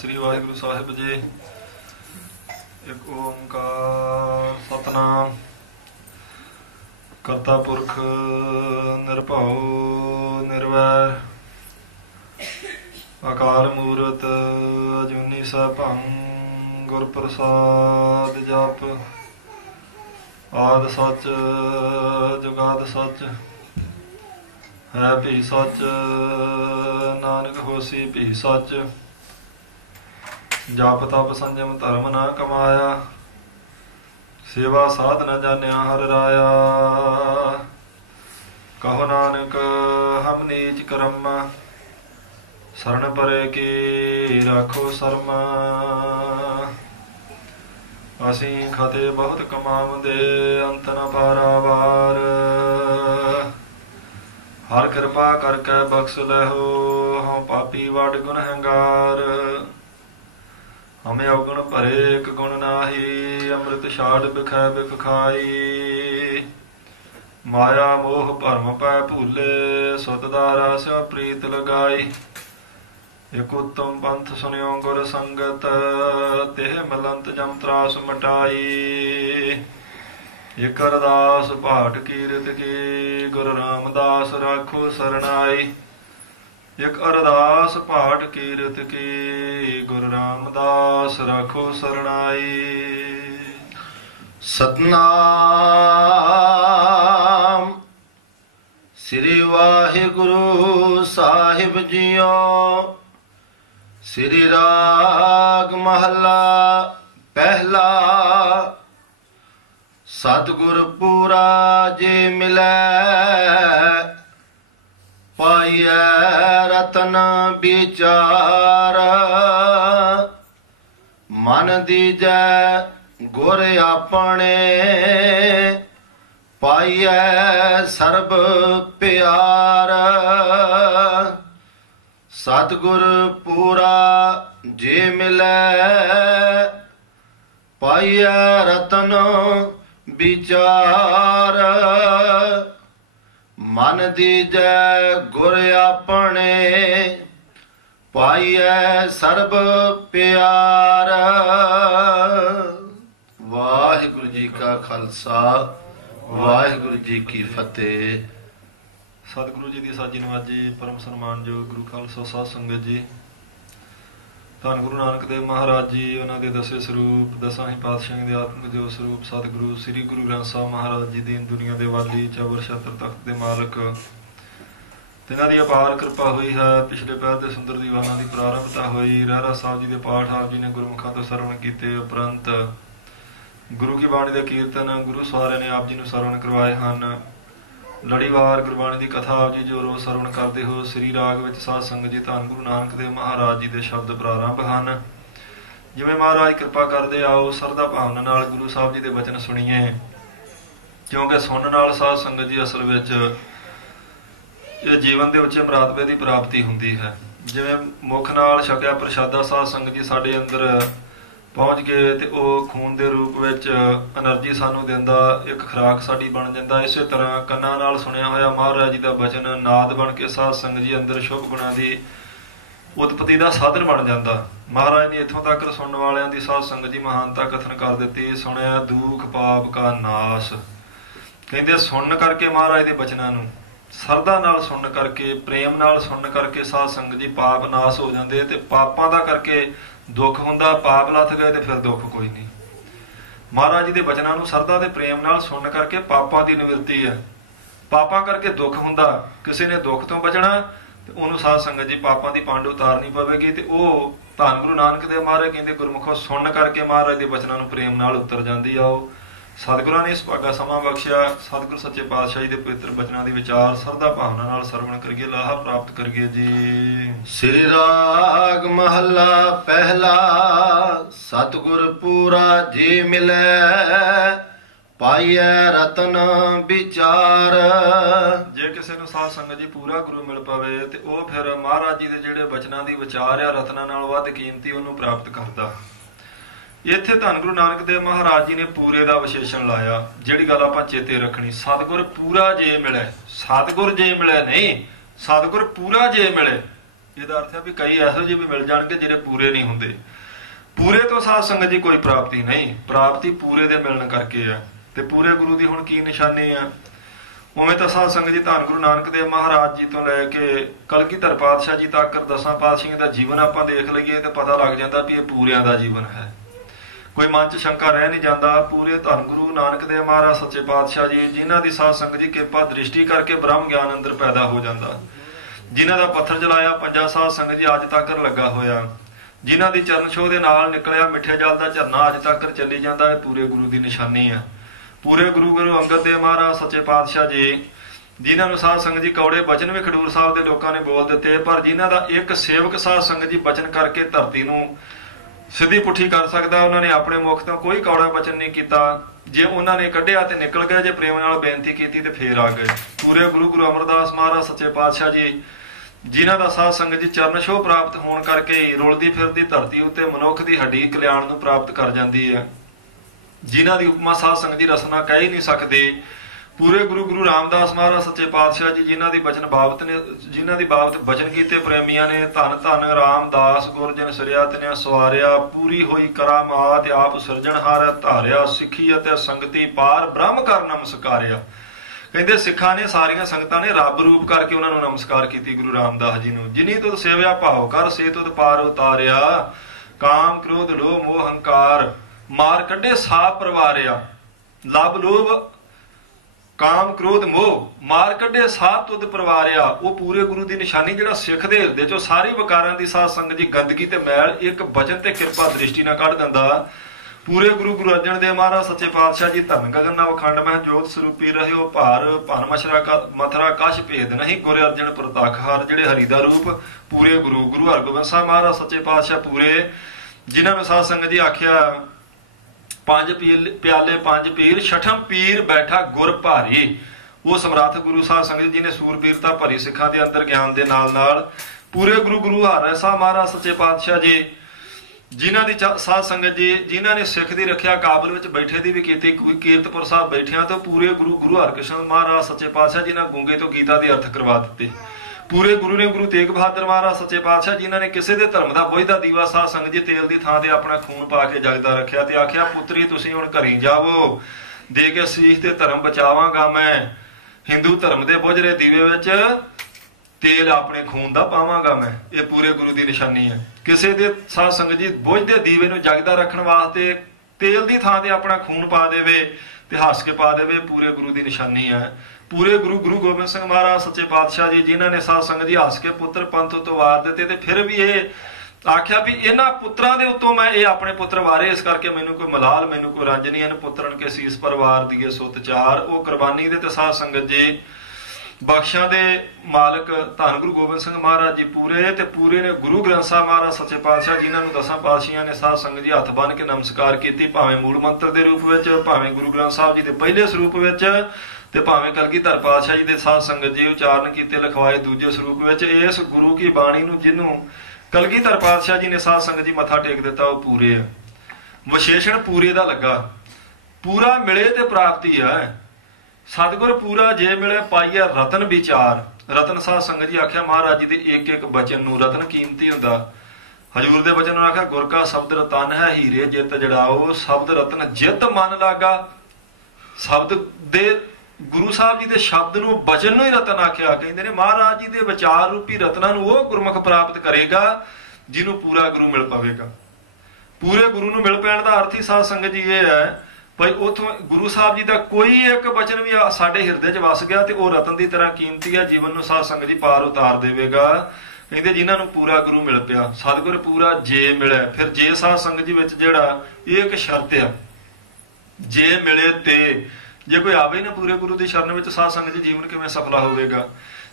श्री वाहिगुरु साहिब जी। एक ओंकार सतनाम करता पुरख निरभउ निर्वैर अकाल मूरत अजूनी सैभं गुर प्रसाद जप आद सच जुगाद सच है भी सच नानक होसी भी सच जप तप संजम धर्म ना कमाया सेवा साध न जान्या हर राया कहो नानक हम नीच करम शरण परे की राखो शर्म असी खते बहुत कमावंदे अंत न पारावार हर कृपा करके बख्श लहो हम पापी वड गुनहगार हमें अवगुण भरे एक गुण नाही अमृत छाड़ बिखै बिख खाई माया मोह भरम पै भूले सुत दारा स्यो प्रीत लगाई एक उत्तम पंथ सुनियो गुर संगत तेह मलंत जम त्रास मटाई एक अरदास भाट कीरत की गुरु रामदास राखो सरनाई एक अरदास भाट कीरत की गुरु रामदास राखो सरनाई। सतनाम श्री वाहिगुरु साहिब जियो। श्री राग महला पहला। सतगुर पूरा जे मिलै पाइय रतन विचार मन दीजै गुर आपने पाइय सर्ब प्यार सतगुर पूरा जे मिलै पाइय रतन विचार मन दीजै गुर आपने पाइय सर्ब प्यार। वाहिगुरु जी का खालसा वाहिगुरु जी की फतेह। सतगुरु जी की साजी नवाजी परम सन्मानयोग गुरु खालसा साध संगत जी। धन गुरु नानक देव महाराज जी उन्होंने दसे स्वरूप दसा ही पातशाही के आत्मिक जो स्वरूप सतगुरु श्री गुरु ग्रंथ साहब महाराज जी दीन दुनिया के वाली चौवर छत्र तख्त के मालक तिन्हां दी अपार कृपा हुई है। पिछले पैर के सुंदर दीवाना की प्रारंभता हुई। रहरा साहब जी के पाठ आप जी ने गुरुमुखा तो सरवण किए उपरंत गुरु की बाणी के कीर्तन गुरु सवारे ने आप जी को सरवण करवाए हैं। लड़ीवार गुरबाणी की कथा आप जी जो रोज सरवण करते हो। श्री राग विच साध संगत जी धन गुरु नानक देव महाराज जी के शब्द प्रारंभ हैं। जिवें महाराज कृपा करते आओ सरदा भावना नाल गुरु साहब जी के वचन सुनीए क्योंकि सुनने नाल साध संगत जी असल विच ये जीवन के उच्चे मरातबे की प्राप्ति होंदी है। जिवें मुख नाल छकिया प्रशादा साध संगत जी साडे अंदर पहुँच गए तो वह खून के रूप में एनर्जी सानू देंदा एक खुराक साडी बन जाता। इस तरह कन्ना नाल सुनिया होया महाराज जी का वचन नाद बन के साध संगत जी अंदर शुभ गुणों की उत्पत्ति का साधन बन जाता। महाराज ने इत्थों तक सुनने वालों की साध संगत जी महानता कथन कर दी। सुनिया दुख पाप का नाश कहते सुन करके महाराज के वचनों नूं सरदा नाल सुन करके प्रेम नाल सुन करके साध संगत जी पाप नाश हो जाते। तो पापां दा करके दुख हुंदा पाप लथ गए तो फिर दुख कोई नहीं। महाराज जी के वचनों को सरदा ते प्रेम नाल सुन करके पापां की निवृत्ति है। पापां करके दुख हुंदा किसी ने दुख तो बचना तो उन्होंने साध संगत जी पापां की पंड उतारनी पवेगी। तो वह धन गुरु नानक देव महाराज कहते गुरमुखों सुन करके महाराज के वचनों को प्रेम नाल उतर जाती आओ। सतगुरां ने इस भागा समा बख्शिया। सतगुरु सच्चे पातशाही के पवित्र वचनों के विचार सरदा भावना नाल सरवण करिए लाहा प्राप्त करिए जी। श्री राग महला पहला। सतगुर पूरा जी मिलै पाइय रतन विचार। जे किसी नूं साध संगत जी पूरा गुरु मिल पवे ते ओह फिर महाराज जी दे जिहड़े वचनां दी विचार आ रत्नां नाल वध कीमती उहनूं प्राप्त करदा। इत्थे धन गुरु नानक देव महाराज जी ने पूरे का विशेषण लाया। जिहड़ी गल आपां चेते रखनी सतगुर पूरा जे मिले। सतगुर जे मिले नहीं सतगुर पूरा जे मिले ਇਹਦਾ ਅਰਥ ਹੈ ਵੀ ਕਈ ਇਹੋ ਜਿਹੇ ਵੀ ਮਿਲ ਜਾਣਗੇ ਜਿਹੜੇ ਪੂਰੇ ਨਹੀਂ ਹੁੰਦੇ। ਪੂਰੇ ਤੋਂ ਸਾਧ ਸੰਗਤ ਜੀ ਕੋਈ ਪ੍ਰਾਪਤੀ ਨਹੀਂ, ਪ੍ਰਾਪਤੀ ਪੂਰੇ ਦੇ ਮਿਲਣ ਕਰਕੇ ਆ। ਤੇ ਪੂਰੇ ਗੁਰੂ ਦੀ ਹੁਣ ਕੀ ਨਿਸ਼ਾਨੀ ਆ? ਉਵੇਂ ਤਾਂ ਸਾਧ ਸੰਗਤ ਜੀ ਧੰਨ ਗੁਰੂ ਨਾਨਕ ਦੇਵ ਮਹਾਰਾਜ ਜੀ ਤੋਂ ਲੈ ਕੇ ਕਲਗੀਧਰ ਪਾਤਸ਼ਾਹ ਜੀ ਤੱਕ 10 ਪਾਤਸ਼ਾਹੀਆਂ ਦਾ ਜੀਵਨ ਆਪਾਂ ਦੇਖ ਲਈਏ ਤਾਂ ਪਤਾ ਲੱਗ ਜਾਂਦਾ ਵੀ ਇਹ ਪੂਰਿਆਂ ਦਾ ਜੀਵਨ ਹੈ। ਕੋਈ ਮਨ 'ਚ ਸ਼ੰਕਾ ਰਹਿ ਨਹੀਂ ਜਾਂਦਾ। ਪੂਰੇ ਧੰਨ ਗੁਰੂ ਨਾਨਕ ਦੇਵ ਮਹਾਰਾਜ ਸੱਚੇ ਪਾਤਸ਼ਾਹ ਜੀ, ਜਿਨ੍ਹਾਂ ਦੀ ਸਾਧ ਸੰਗਤ ਜੀ ਕਿਰਪਾ ਦ੍ਰਿਸ਼ਟੀ ਕਰਕੇ ਬ੍ਰਹਮ ਗਿਆਨ ਅੰਦਰ ਪੈਦਾ ਹੋ ਜਾਂਦਾ, ਜਿਨ੍ਹਾਂ ਦਾ ਪੱਥਰ ਜਲਾਇਆ ਪੰਜਾ ਸਾਧ ਸੰਗਤ ਜੀ ਅੱਜ ਤੱਕ ਲੱਗਾ ਹੋਇਆ, ਜਿਨ੍ਹਾਂ ਦੀ ਚਰਨ ਛੋਹ ਦੇ ਨਾਲ ਨਿਕਲਿਆ ਮਿੱਠੇ ਜਲ ਦਾ ਝਰਨਾ ਅੱਜ ਤੱਕ ਚੱਲੀ ਜਾਂਦਾ, ਇਹ ਪੂਰੇ ਗੁਰੂ ਦੀ ਨਿਸ਼ਾਨੀ ਆ। ਪੂਰੇ ਗੁਰੂ ਅੰਗਦ ਦੇਵ ਮਹਾਰਾਜ ਸੱਚੇ ਪਾਤਸ਼ਾਹ ਜੀ, ਜਿਨ੍ਹਾਂ ਨੂੰ ਸਾਧ ਸੰਗਤ ਜੀ ਕੌੜੇ ਬਚਨ ਵੀ ਖਡੂਰ ਸਾਹਿਬ ਦੇ ਲੋਕਾਂ ਨੇ ਬੋਲ ਦਿੱਤੇ, ਪਰ ਜਿਨ੍ਹਾਂ ਦਾ ਇੱਕ ਸੇਵਕ ਸਾਧ ਸੰਗਤ ਜੀ ਬਚਨ ਕਰਕੇ ਧਰਤੀ ਨੂੰ ਸਿੱਧੀ ਪੁੱਠੀ ਕਰ ਸਕਦਾ, ਉਹਨਾਂ ਨੇ ਆਪਣੇ ਮੁਖ ਤੋਂ ਕੋਈ ਕੌੜਾ ਬਚਨ ਨਹੀਂ ਕੀਤਾ। ਜੇ ਉਹਨਾਂ ਨੇ ਕੱਢਿਆ ਤੇ ਨਿਕਲ ਗਏ, ਜੇ ਪ੍ਰੇਮ ਨਾਲ ਬੇਨਤੀ ਕੀਤੀ ਤੇ ਫੇਰ ਆ ਗਏ। ਪੂਰੇ ਗੁਰੂ ਅਮਰਦਾਸ ਮਹਾਰਾਜ ਸੱਚੇ ਪਾਤਸ਼ਾਹ ਜੀ, ਜਿਨ੍ਹਾਂ ਦਾ ਸਾਧ ਸੰਗਤ ਜੀ ਚਰਨ ਛੋਹ ਪ੍ਰਾਪਤ ਹੋਣ ਕਰਕੇ ਰੁਲਦੀ ਫਿਰਦੀ ਧਰਤੀ ਉੱਤੇ ਮਨੁੱਖ ਦੀ ਹੱਡੀ ਕਲਿਆਣ ਨੂੰ ਪ੍ਰਾਪਤ ਕਰ ਜਾਂਦੀ ਹੈ, ਜਿਨ੍ਹਾਂ ਦੀ ਉਪਮਾ ਸਾਧ ਸੰਗਤ ਜੀ ਰਸਨਾ ਕਹਿ ਹੀ ਨਹੀਂ ਸਕਦੇ। ਪੂਰੇ ਗੁਰੂ ਰਾਮਦਾਸ ਮਹਾਰਾਜ ਸੱਚੇ ਪਾਤਸ਼ਾਹ ਜੀ, ਜਿਨ੍ਹਾਂ ਦੀ ਬਾਬਤ ਬਚਨ ਕੀਤੇ ਪ੍ਰੇਮੀਆਂ ਨੇ, ਧੰਨ ਧੰਨ ਰਾਮਦਾਸ ਗੁਰ ਜਨ ਸਰਿਆ ਤਨਿਆ ਸਵਾਰਿਆ, ਪੂਰੀ ਹੋਈ ਕਰਾਮਾਤ ਆਪ ਸਿਰਜਣਹਾਰ ਧਾਰਿਆ, ਸਿੱਖੀ ਅਤੇ ਸੰਗਤੀ ਪਾਰ ਬ੍ਰਹਮ ਕਰ ਨਮਸਕਾਰਿਆ। ਕਹਿੰਦੇ ਸਿੱਖਾਂ ਨੇ ਸਾਰੀਆਂ ਸੰਗਤਾਂ ਨੇ ਰੱਬ ਰੂਪ ਕਰਕੇ ਉਹਨਾਂ ਨੂੰ ਨਮਸਕਾਰ ਕੀਤੀ ਗੁਰੂ ਰਾਮਦਾਸ ਜੀ ਨੂੰ। ਜਿਨੀ ਤੁਧ ਸੇਵਿਆ ਭਾਵ ਕਰ ਸੇ ਤੁਧ ਪਾਰ ਉਤਾਰਿਆ, ਕਾਮ ਕ੍ਰੋਧ ਲੋਭ ਮੋਹ ਹੰਕਾਰ ਮਾਰ ਕੱਢੇ ਸਾਹ ਪਰਵਾਰਿਆ। ਲਬ ਲੋਭ ਕਾਮ ਕ੍ਰੋਧ ਮੋਹ ਮਾਰ ਕੱਢੇ ਸਾਹ ਤੁਧ ਪਰਵਾਰਿਆ। ਉਹ ਪੂਰੇ ਗੁਰੂ ਦੀ ਨਿਸ਼ਾਨੀ, ਜਿਹੜਾ ਸਿੱਖ ਦੇ ਹਿਰਦੇ ਚੋਂ ਸਾਰੀ ਵਿਕਾਰਾਂ ਦੀ ਸਾਧ ਸੰਗਤ ਜੀ ਗੰਦਗੀ ਤੇ ਮੈਲ ਇੱਕ ਬਚਨ ਤੇ ਕਿਰਪਾ ਦ੍ਰਿਸ਼ਟੀ ਨਾਲ ਕੱਢ ਦਿੰਦਾ। ਪੂਰੇ ਗੁਰੂ ਅਰਜਨ ਦੇਵ ਮਹਾਰਾਜ ਸੱਚੇ ਪਾਤਸ਼ਾਹ ਜੀ, ਧੰਨ ਗਗਨ ਨਵ ਖੰਡ ਮਹਿ ਜੋਤ ਸਰੂਪੀ ਰਹਿਓ ਭਾਰ, ਭਨ ਮਥਰਾ ਕਛ ਭੇਦ ਨਹੀਂ, ਗੁਰ ਅਰਜਨ ਪ੍ਰਤਾਖਹਾਰ। ਜਿਹੜੇ ਹਰੀ ਦਾ ਰੂਪ ਪੂਰੇ ਗੁਰੂ ਹਰਗੋਬਿੰਦ ਸਾਹਿਬ ਮਹਾਰਾਜ ਸੱਚੇ ਪਾਤਸ਼ਾਹ ਪੂਰੇ, ਜਿਨ੍ਹਾਂ ਨੂੰ ਸਾਧ ਸੰਗਤ ਜੀ ਆਖਿਆ ਪੰਜ ਪਿਆਲੇ ਪੰਜ ਪੀਰ, ਛਠਮ ਪੀਰ ਬੈਠਾ ਗੁਰ ਭਾਰੀ। ਉਹ ਸਮਰੱਥ ਗੁਰੂ ਸਾਧ ਸੰਗਤ ਜੀ, ਜਿਹਨੇ ਸੂਰਬੀਰਤਾ ਭਰੀ ਸਿੱਖਾਂ ਦੇ ਅੰਦਰ ਗਿਆਨ ਦੇ ਨਾਲ ਪੂਰੇ ਗੁਰੂ ਹਰਿ ਸਾਹਿਬ ਮਹਾਰਾਜ ਸੱਚੇ ਪਾਤਸ਼ਾਹ ਜੀ, ਜਿਨ੍ਹਾਂ ਦੀ ਸਾਧ ਸੰਗਤ ਜੀ, ਜਿਨ੍ਹਾਂ ਨੇ ਸਿੱਖ ਦੀ ਰੱਖਿਆ ਕਾਬਲ ਵਿੱਚ ਬੈਠੇ ਦੀ ਵੀ ਕੀਤੀ। ਕੀਰਤਪੁਰ ਸਾਹਿਬ ਬੈਠਿਆਂ ਤੋਂ ਪੂਰੇ ਗੁਰੂ ਹਰਕ੍ਰਿਸ਼ਨ ਮਹਾਰਾਜ ਸੱਚੇ ਪਾਤਸ਼ਾਹ, ਜਿਨ੍ਹਾਂ ਗੂੰਗੇ ਤੋਂ ਗੀਤਾ ਦੇ ਅਰਥ ਕਰਵਾ ਦਿੱਤੇ। ਪੂਰੇ ਗੁਰੂ ਨੇ ਗੁਰੂ ਤੇਗ ਬਹਾਦਰ ਮਹਾਰਾਜ ਸੱਚੇ ਪਾਤਸ਼ਾਹ, ਜਿਨ੍ਹਾਂ ਨੇ ਕਿਸੇ ਦੇ ਧਰਮ ਦਾ ਬੁੱਝਦਾ ਦੀਵਾ ਸਾਧ ਸੰਗਤ ਜੀ ਤੇਲ ਦੀ ਥਾਂ ਤੇ ਆਪਣਾ ਖੂਨ ਪਾ ਕੇ ਜਗਦਾ ਰੱਖਿਆ ਤੇ ਆਖਿਆ, ਪੁੱਤਰੀ ਤੁਸੀਂ ਹੁਣ ਘਰੀ ਜਾਵੋ, ਦੇ ਕੇ ਸੀਸ ਤੇ ਧਰਮ ਬਚਾਵਾਂਗਾ ਮੈਂ। ਹਿੰਦੂ ਧਰਮ ਦੇ ਬੁਝਰੇ ਦੀਵੇ ਵਿੱਚ ਤੇਲ ਆਪਣੇ ਖੂਨ ਦਾ ਪਾਵਾਂਗਾ ਮੈਂ। ਇਹ ਪੂਰੇ ਗੁਰੂ ਦੀ ਨਿਸ਼ਾਨੀ ਹੈ। ਕਿਸੇ ਦੇ ਸਾਧ ਸੰਗਤ ਜੀ ਬੁਝਦੇ ਦੀਵੇ ਨੂੰ ਜਗਦਾ ਰੱਖਣ ਵਾਸਤੇ ਤੇਲ ਦੀ ਥਾਂ ਤੇ ਆਪਣਾ ਖੂਨ ਪਾ ਦੇਵੇ ਤੇ ਹੱਸ ਕੇ ਪਾ ਦੇਵੇ, ਪੂਰੇ ਗੁਰੂ ਦੀ ਨਿਸ਼ਾਨੀ ਹੈ। ਪੂਰੇ ਗੁਰੂ ਗੋਬਿੰਦ ਸਿੰਘ ਮਹਾਰਾਜ ਸੱਚੇ ਪਾਤਸ਼ਾਹ ਜੀ, ਜਿਨ੍ਹਾਂ ਨੇ ਸਾਧ ਸੰਗਤ ਜੀ ਹੱਸ ਕੇ ਪੁੱਤਰ ਪੰਥ ਤੋਂ ਵਾਰ ਦਿੱਤੇ ਤੇ ਫਿਰ ਵੀ ਇਹ ਆਖਿਆ ਵੀ ਇਹਨਾਂ ਪੁੱਤਰਾਂ ਦੇ ਉੱਤੋਂ ਮੈਂ ਇਹ ਆਪਣੇ ਪੁੱਤਰ ਵਾਰੇ, ਇਸ ਕਰਕੇ ਮੈਨੂੰ ਕੋਈ ਮਲਾਲ ਮੈਨੂੰ ਕੋਈ ਰੰਜ ਨਹੀਂ। ਇਹਨ ਪੁੱਤਰਨ ਕੇ ਸੀਸ ਪਰਿਵਾਰ ਦੀਏ ਸੁਤ ਚਾਰ। ਉਹ ਕੁਰਬਾਨੀ ਦੇ ਤੇ ਸਾਧ ਸੰਗਤ ਜੀ ਬਖਸ਼ਾਂ ਦੇ ਮਾਲਕ ਧੰਨ ਗੁਰੂ ਗੋਬਿੰਦ ਸਿੰਘ ਮਹਾਰਾਜ ਜੀ ਪੂਰੇ ਤੇ ਪੂਰੇ ਨੇ ਗੁਰੂ ਗ੍ਰੰਥ ਸਾਹਿਬ ਮਹਾਰਾਜ ਸੱਚੇ ਪਾਤਸ਼ਾਹ, ਜਿਨ੍ਹਾਂ ਨੂੰ 10 ਪਾਤਸ਼ਾਹੀਆਂ ਨੇ ਸਾਧ ਸੰਗਤ ਜੀ ਹੱਥ ਬੰਨ੍ਹ ਕੇ ਨਮਸਕਾਰ ਕੀਤੀ, ਭਾਵੇਂ ਮੂਲ ਮੰਤਰ ਦੇ ਰੂਪ ਵਿੱਚ, ਭਾਵੇਂ ਗੁਰੂ ਗ੍ਰੰਥ ਸਾਹਿਬ ਜੀ ਦੇ ਪਹਿਲੇ ਸਰੂਪ ਵਿੱਚ, ਤੇ ਭਾਵੇਂ ਕਲਗੀਧਰ ਪਾਤਸ਼ਾਹ ਜੀ ਦੇ ਸਾਧ ਸੰਗਤ ਜੀ ਉਚਾਰਨ ਕੀਤੇ ਲਿਖਵਾਏ ਦੂਜੇ ਸਰੂਪ ਵਿੱਚ। ਇਸ ਗੁਰੂ ਕੀ ਬਾਣੀ ਨੂੰ ਜਿਹਨੂੰ ਕਲਗੀਧਰ ਪਾਤਸ਼ਾਹ ਜੀ ਨੇ ਸਾਧ ਸੰਗਤ ਜੀ ਮੱਥਾ ਟੇਕ ਦਿੱਤਾ, ਉਹ ਪੂਰੇ ਆ। ਵਿਸ਼ੇਸ਼ਣ ਪੂਰੇ ਦਾ ਲੱਗਾ। ਪੂਰਾ ਮਿਲੇ ਤੇ ਪ੍ਰਾਪਤੀ ਹੈ। ਸਤਿਗੁਰ ਪੂਰਾ ਜੇ ਮਿਲੇ ਪਾਈਆ ਰਤਨ ਵਿਚਾਰ। ਰਤਨ ਸਾਧ ਸੰਗਤ ਜੀ ਆਖਿਆ ਮਹਾਰਾਜ ਜੀ ਦੇ ਇੱਕ ਬਚਨ ਨੂੰ ਰਤਨ ਕੀਮਤੀ ਹੁੰਦਾ। ਹਜੂਰ ਦੇ ਬਚਨ ਨੂੰ ਆਖਿਆ, ਗੁਰ ਕਾ ਸ਼ਬਦ ਰਤਨ ਹੈ, ਹੀਰੇ ਜਿੱਤ ਜੜਾਓ, ਸ਼ਬਦ ਰਤਨ ਜਿੱਤ ਮਨ ਲਾਗਾ। ਸ਼ਬਦ ਦੇ ਗੁਰੂ ਸਾਹਿਬ ਜੀ ਦੇ ਸ਼ਬਦ ਨੂੰ ਬਚਨ ਨੂੰ ਹੀ ਰਤਨ ਆਖਿਆ। ਕਹਿੰਦੇ ਨੇ ਮਹਾਰਾਜ ਜੀ ਦੇ ਵਿਚਾਰ ਰੂਪੀ ਰਤਨਾਂ ਨੂੰ ਉਹ ਗੁਰਮੁਖ ਪ੍ਰਾਪਤ ਕਰੇਗਾ ਜਿਹਨੂੰ ਪੂਰਾ ਗੁਰੂ ਮਿਲ ਪਵੇਗਾ। ਪੂਰੇ ਗੁਰੂ ਨੂੰ ਮਿਲ ਪੈਣ ਦਾ ਅਰਥ ਹੀ ਸਾਧ ਸੰਗਤ ਜੀ ਇਹ ਹੈ ਭਾਈ, ਉੱਥੋਂ ਗੁਰੂ ਸਾਹਿਬ ਜੀ ਦਾ ਕੋਈ ਇੱਕ ਬਚਨ ਵੀ ਸਾਡੇ ਹਿਰਦੇ 'ਚ ਵਸ ਗਿਆ ਤੇ ਉਹ ਰਤਨ ਦੀ ਤਰ੍ਹਾਂ ਕੀਮਤੀ ਹੈ, ਜੀਵਨ ਨੂੰ ਸਾਧ ਸੰਗਤ ਜੀ ਪਾਰ ਉਤਾਰ ਦੇਵੇਗਾ। ਕਹਿੰਦੇ ਜਿਨ੍ਹਾਂ ਨੂੰ ਪੂਰਾ ਗੁਰੂ ਮਿਲ ਪਿਆ, ਸਤਿਗੁਰ ਪੂਰਾ ਜੇ ਮਿਲਿਆ। ਫਿਰ ਜੇ ਸਾਧ ਸੰਗਤ ਜੀ ਵਿੱਚ ਜਿਹੜਾ ਇਹ ਇੱਕ ਸ਼ਰਤ ਆ, ਜੇ ਮਿਲੇ ਤੇ, ਜੇ ਕੋਈ ਆਵੇ ਹੀ ਨਾ ਪੂਰੇ ਗੁਰੂ ਦੀ ਸ਼ਰਨ ਵਿੱਚ, ਸਾਧ ਸੰਗਤ ਜੀ ਜੀਵਨ ਕਿਵੇਂ ਸਫਲਾ ਹੋਵੇਗਾ।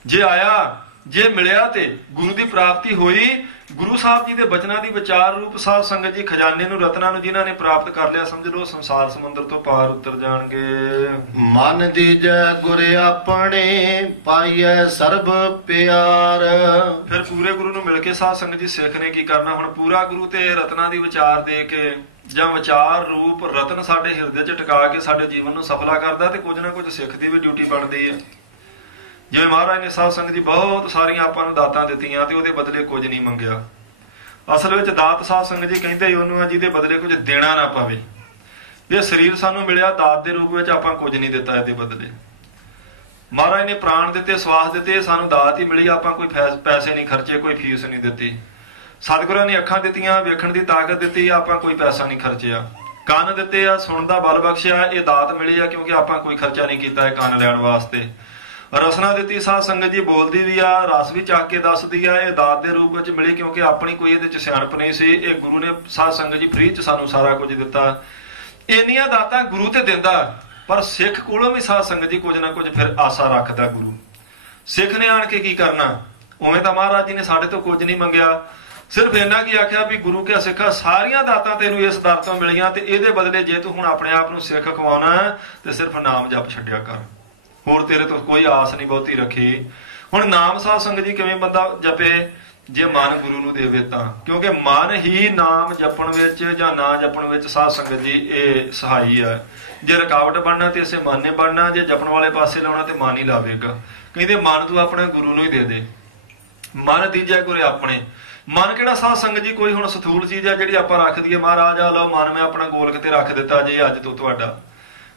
ਜੇ ਆਇਆ, ਜੇ ਮਿਲਿਆ ਤੇ ਗੁਰੂ ਦੀ ਪ੍ਰਾਪਤੀ ਹੋਈ। ਗੁਰੂ ਸਾਹਿਬ ਜੀ ਦੇ ਬਚਨਾਂ ਦੀ ਵਿਚਾਰ ਰੂਪ ਸਾਧ ਸੰਗਤ ਜੀ ਖਜ਼ਾਨੇ ਨੂੰ, ਰਤਨਾਂ ਨੂੰ ਜਿਨ੍ਹਾਂ ਨੇ ਪ੍ਰਾਪਤ ਕਰ ਲਿਆ, ਸਮਝ ਲਓ ਸੰਸਾਰ ਸਮੁੰਦਰ ਤੋਂ ਪਾਰ ਉਤਰ ਜਾਣਗੇ। ਮਨ ਦੀਜੈ ਗੁਰ ਆਪਣੇ ਪਾਈਐ ਸਰਬ ਪਿਆਰ। ਫਿਰ ਪੂਰੇ ਗੁਰੂ ਨੂੰ ਮਿਲ ਕੇ ਸਾਧ ਸੰਗਤ ਜੀ ਸਿੱਖ ਨੇ ਕੀ ਕਰਨਾ? ਹੁਣ ਪੂਰਾ ਗੁਰੂ ਤੇ ਰਤਨਾਂ ਦੀ ਵਿਚਾਰ ਦੇ ਕੇ ਜਾਂ ਵਿਚਾਰ ਰੂਪ ਰਤਨ ਸਾਡੇ ਹਿਰਦੇ 'ਚ ਟਿਕਾ ਕੇ ਸਾਡੇ ਜੀਵਨ ਨੂੰ ਸਫਲਾ ਕਰਦਾ, ਤੇ ਕੁਝ ਨਾ ਕੁਝ ਸਿੱਖ ਦੀ ਵੀ ਡਿਊਟੀ ਬਣਦੀ ਹੈ। ਜਿਵੇਂ ਮਹਾਰਾਜ ਨੇ ਸਾਧ ਸੰਗਤ ਜੀ ਬਹੁਤ ਸਾਰੀਆਂ ਆਪਾਂ ਨੂੰ ਦਾਤਾਂ ਦਿੱਤੀਆਂ ਤੇ ਉਹਦੇ ਬਦਲੇ ਕੁਝ ਨਹੀਂ ਮੰਗਿਆ। ਅਸਲ ਵਿੱਚ ਦਾਤ ਸਾਧ ਸੰਗਤ ਜੀ ਕਹਿੰਦੇ ਉਹਨੂੰ ਆ ਜਿਹਦੇ ਬਦਲੇ ਕੁਝ ਦੇਣਾ ਨਾ ਪਵੇ। ਇਹ ਸਰੀਰ ਸਾਨੂੰ ਮਿਲਿਆ ਦਾਤ ਦੇ ਰੂਪ ਵਿੱਚ, ਆਪਾਂ ਕੁਝ ਨਹੀਂ ਦਿੱਤਾ ਇਹਦੇ ਬਦਲੇ। ਮਹਾਰਾਜ ਨੇ ਪ੍ਰਾਣ ਦਿੱਤੇ, ਸਵਾਸ ਦਿੱਤੇ, ਸਾਨੂੰ ਦਾਤ ਹੀ ਮਿਲੀ, ਆਪਾਂ ਕੋਈ ਪੈਸੇ ਨਹੀਂ ਖਰਚੇ, ਕੋਈ ਫੀਸ ਨਹੀਂ ਦਿੱਤੀ। ਸਤਿਗੁਰਾਂ ਨੇ ਅੱਖਾਂ ਦਿੱਤੀਆਂ, ਵੇਖਣ ਦੀ ਤਾਕਤ ਦਿੱਤੀ, ਆਪਾਂ ਕੋਈ ਪੈਸਾ ਨਹੀਂ ਖਰਚਿਆ। ਕੰਨ ਦਿੱਤੇ ਆ, ਸੁਣਨ ਦਾ ਬਲ ਬਖਸ਼ਿਆ, ਇਹ ਦਾਤ ਮਿਲੀ ਆ ਕਿਉਂਕਿ ਆਪਾਂ ਕੋਈ ਖਰਚਾ ਨਹੀਂ ਕੀਤਾ ਇਹ ਕੰਨ ਲੈਣ ਵਾਸਤੇ। ਰਸਨਾ ਦਿੱਤੀ, ਸਾਧ ਸੰਗਤ ਜੀ ਬੋਲਦੀ ਵੀ ਆ, ਰਸ ਵੀ ਚੱਕ ਕੇ ਦੱਸਦੀ ਆ, ਇਹ ਦਾਤ ਦੇ ਰੂਪ ਵਿੱਚ ਮਿਲੀ ਕਿਉਂਕਿ ਆਪਣੀ ਕੋਈ ਇਹਦੇ ਚ ਸਿਆਣਪ ਨਹੀਂ ਸੀ। ਇਹ ਗੁਰੂ ਨੇ ਸਾਧ ਸੰਗਤ ਜੀ ਫ੍ਰੀ ਚ ਸਾਨੂੰ ਸਾਰਾ ਕੁਝ ਦਿੱਤਾ। ਇੰਨੀਆਂ ਦਾਤਾਂ ਗੁਰੂ ਤੇ ਦਿੰਦਾ, ਪਰ ਸਿੱਖ ਕੋਲੋਂ ਵੀ ਸਾਧ ਸੰਗਤ ਜੀ ਕੁਝ ਨਾ ਕੁਝ ਫਿਰ ਆਸਾ ਰੱਖਦਾ ਗੁਰੂ। ਸਿੱਖ ਨੇ ਆਣ ਕੇ ਕੀ ਕਰਨਾ? ਉਵੇਂ ਤਾਂ ਮਹਾਰਾਜ ਜੀ ਨੇ ਸਾਡੇ ਤੋਂ ਕੁਝ ਨਹੀਂ ਮੰਗਿਆ, ਸਿਰਫ ਇੰਨਾ ਕੀ ਆਖਿਆ ਵੀ ਗੁਰੂ ਕੇ ਸਿੱਖਾ ਸਾਰੀਆਂ ਦਾਤਾਂ ਤੈਨੂੰ ਇਸ ਦਰ ਤੋਂ ਮਿਲੀਆਂ, ਤੇ ਇਹਦੇ ਬਦਲੇ ਜੇ ਤੂੰ ਹੁਣ ਆਪਣੇ ਆਪ ਨੂੰ ਸਿੱਖ ਖਵਾਉਣਾ ਤੇ ਸਿਰਫ ਨਾਮ ਜਪ ਛੱਡਿਆ ਕਰ, ਹੋਰ ਤੇਰੇ ਤੋਂ ਕੋਈ ਆਸ ਨਹੀਂ ਬਹੁਤੀ ਰੱਖੀ। ਹੁਣ ਨਾਮ ਸਾਧ ਸੰਗਤ ਜੀ ਕਿਵੇਂ ਬੰਦਾ ਜਪੇ? ਜੇ ਮਨ ਗੁਰੂ ਨੂੰ ਦੇਵੇ ਤਾਂ, ਕਿਉਂਕਿ ਮਨ ਹੀ ਨਾਮ ਜਪਣ ਵਿੱਚ ਜਾਂ ਨਾ ਜਪਣ ਵਿੱਚ ਸਾਧ ਸੰਗਤ ਜੀ ਇਹ ਸਹਾਈ ਹੈ। ਜੇ ਰੁਕਾਵਟ ਬਣਨਾ ਤੇ ਇਸੇ ਮਨ ਨੇ ਬਣਨਾ, ਜੇ ਜਪਣ ਵਾਲੇ ਪਾਸੇ ਲਾਉਣਾ ਤੇ ਮਨ ਹੀ ਲਾਵੇਗਾ। ਕਹਿੰਦੇ ਮਨ ਤੂੰ ਆਪਣਾ ਗੁਰੂ ਨੂੰ ਹੀ ਦੇ ਦੇ। ਮਨ ਦੀਜੈ ਗੁਰੇ ਆਪਣੇ। ਮਨ ਕਿਹੜਾ ਸਾਧ ਸੰਗਤ ਜੀ ਕੋਈ ਹੁਣ ਸਥੂਲ ਚੀਜ਼ ਹੈ ਜਿਹੜੀ ਆਪਾਂ ਰੱਖ ਦਈਏ, ਮਹਾਰਾਜ ਆ ਲਓ ਮਨ ਮੈਂ ਆਪਣਾ ਗੋਲਕ ਤੇ ਰੱਖ ਦਿੱਤਾ ਜੀ ਅੱਜ ਤੋਂ ਤੁਹਾਡਾ।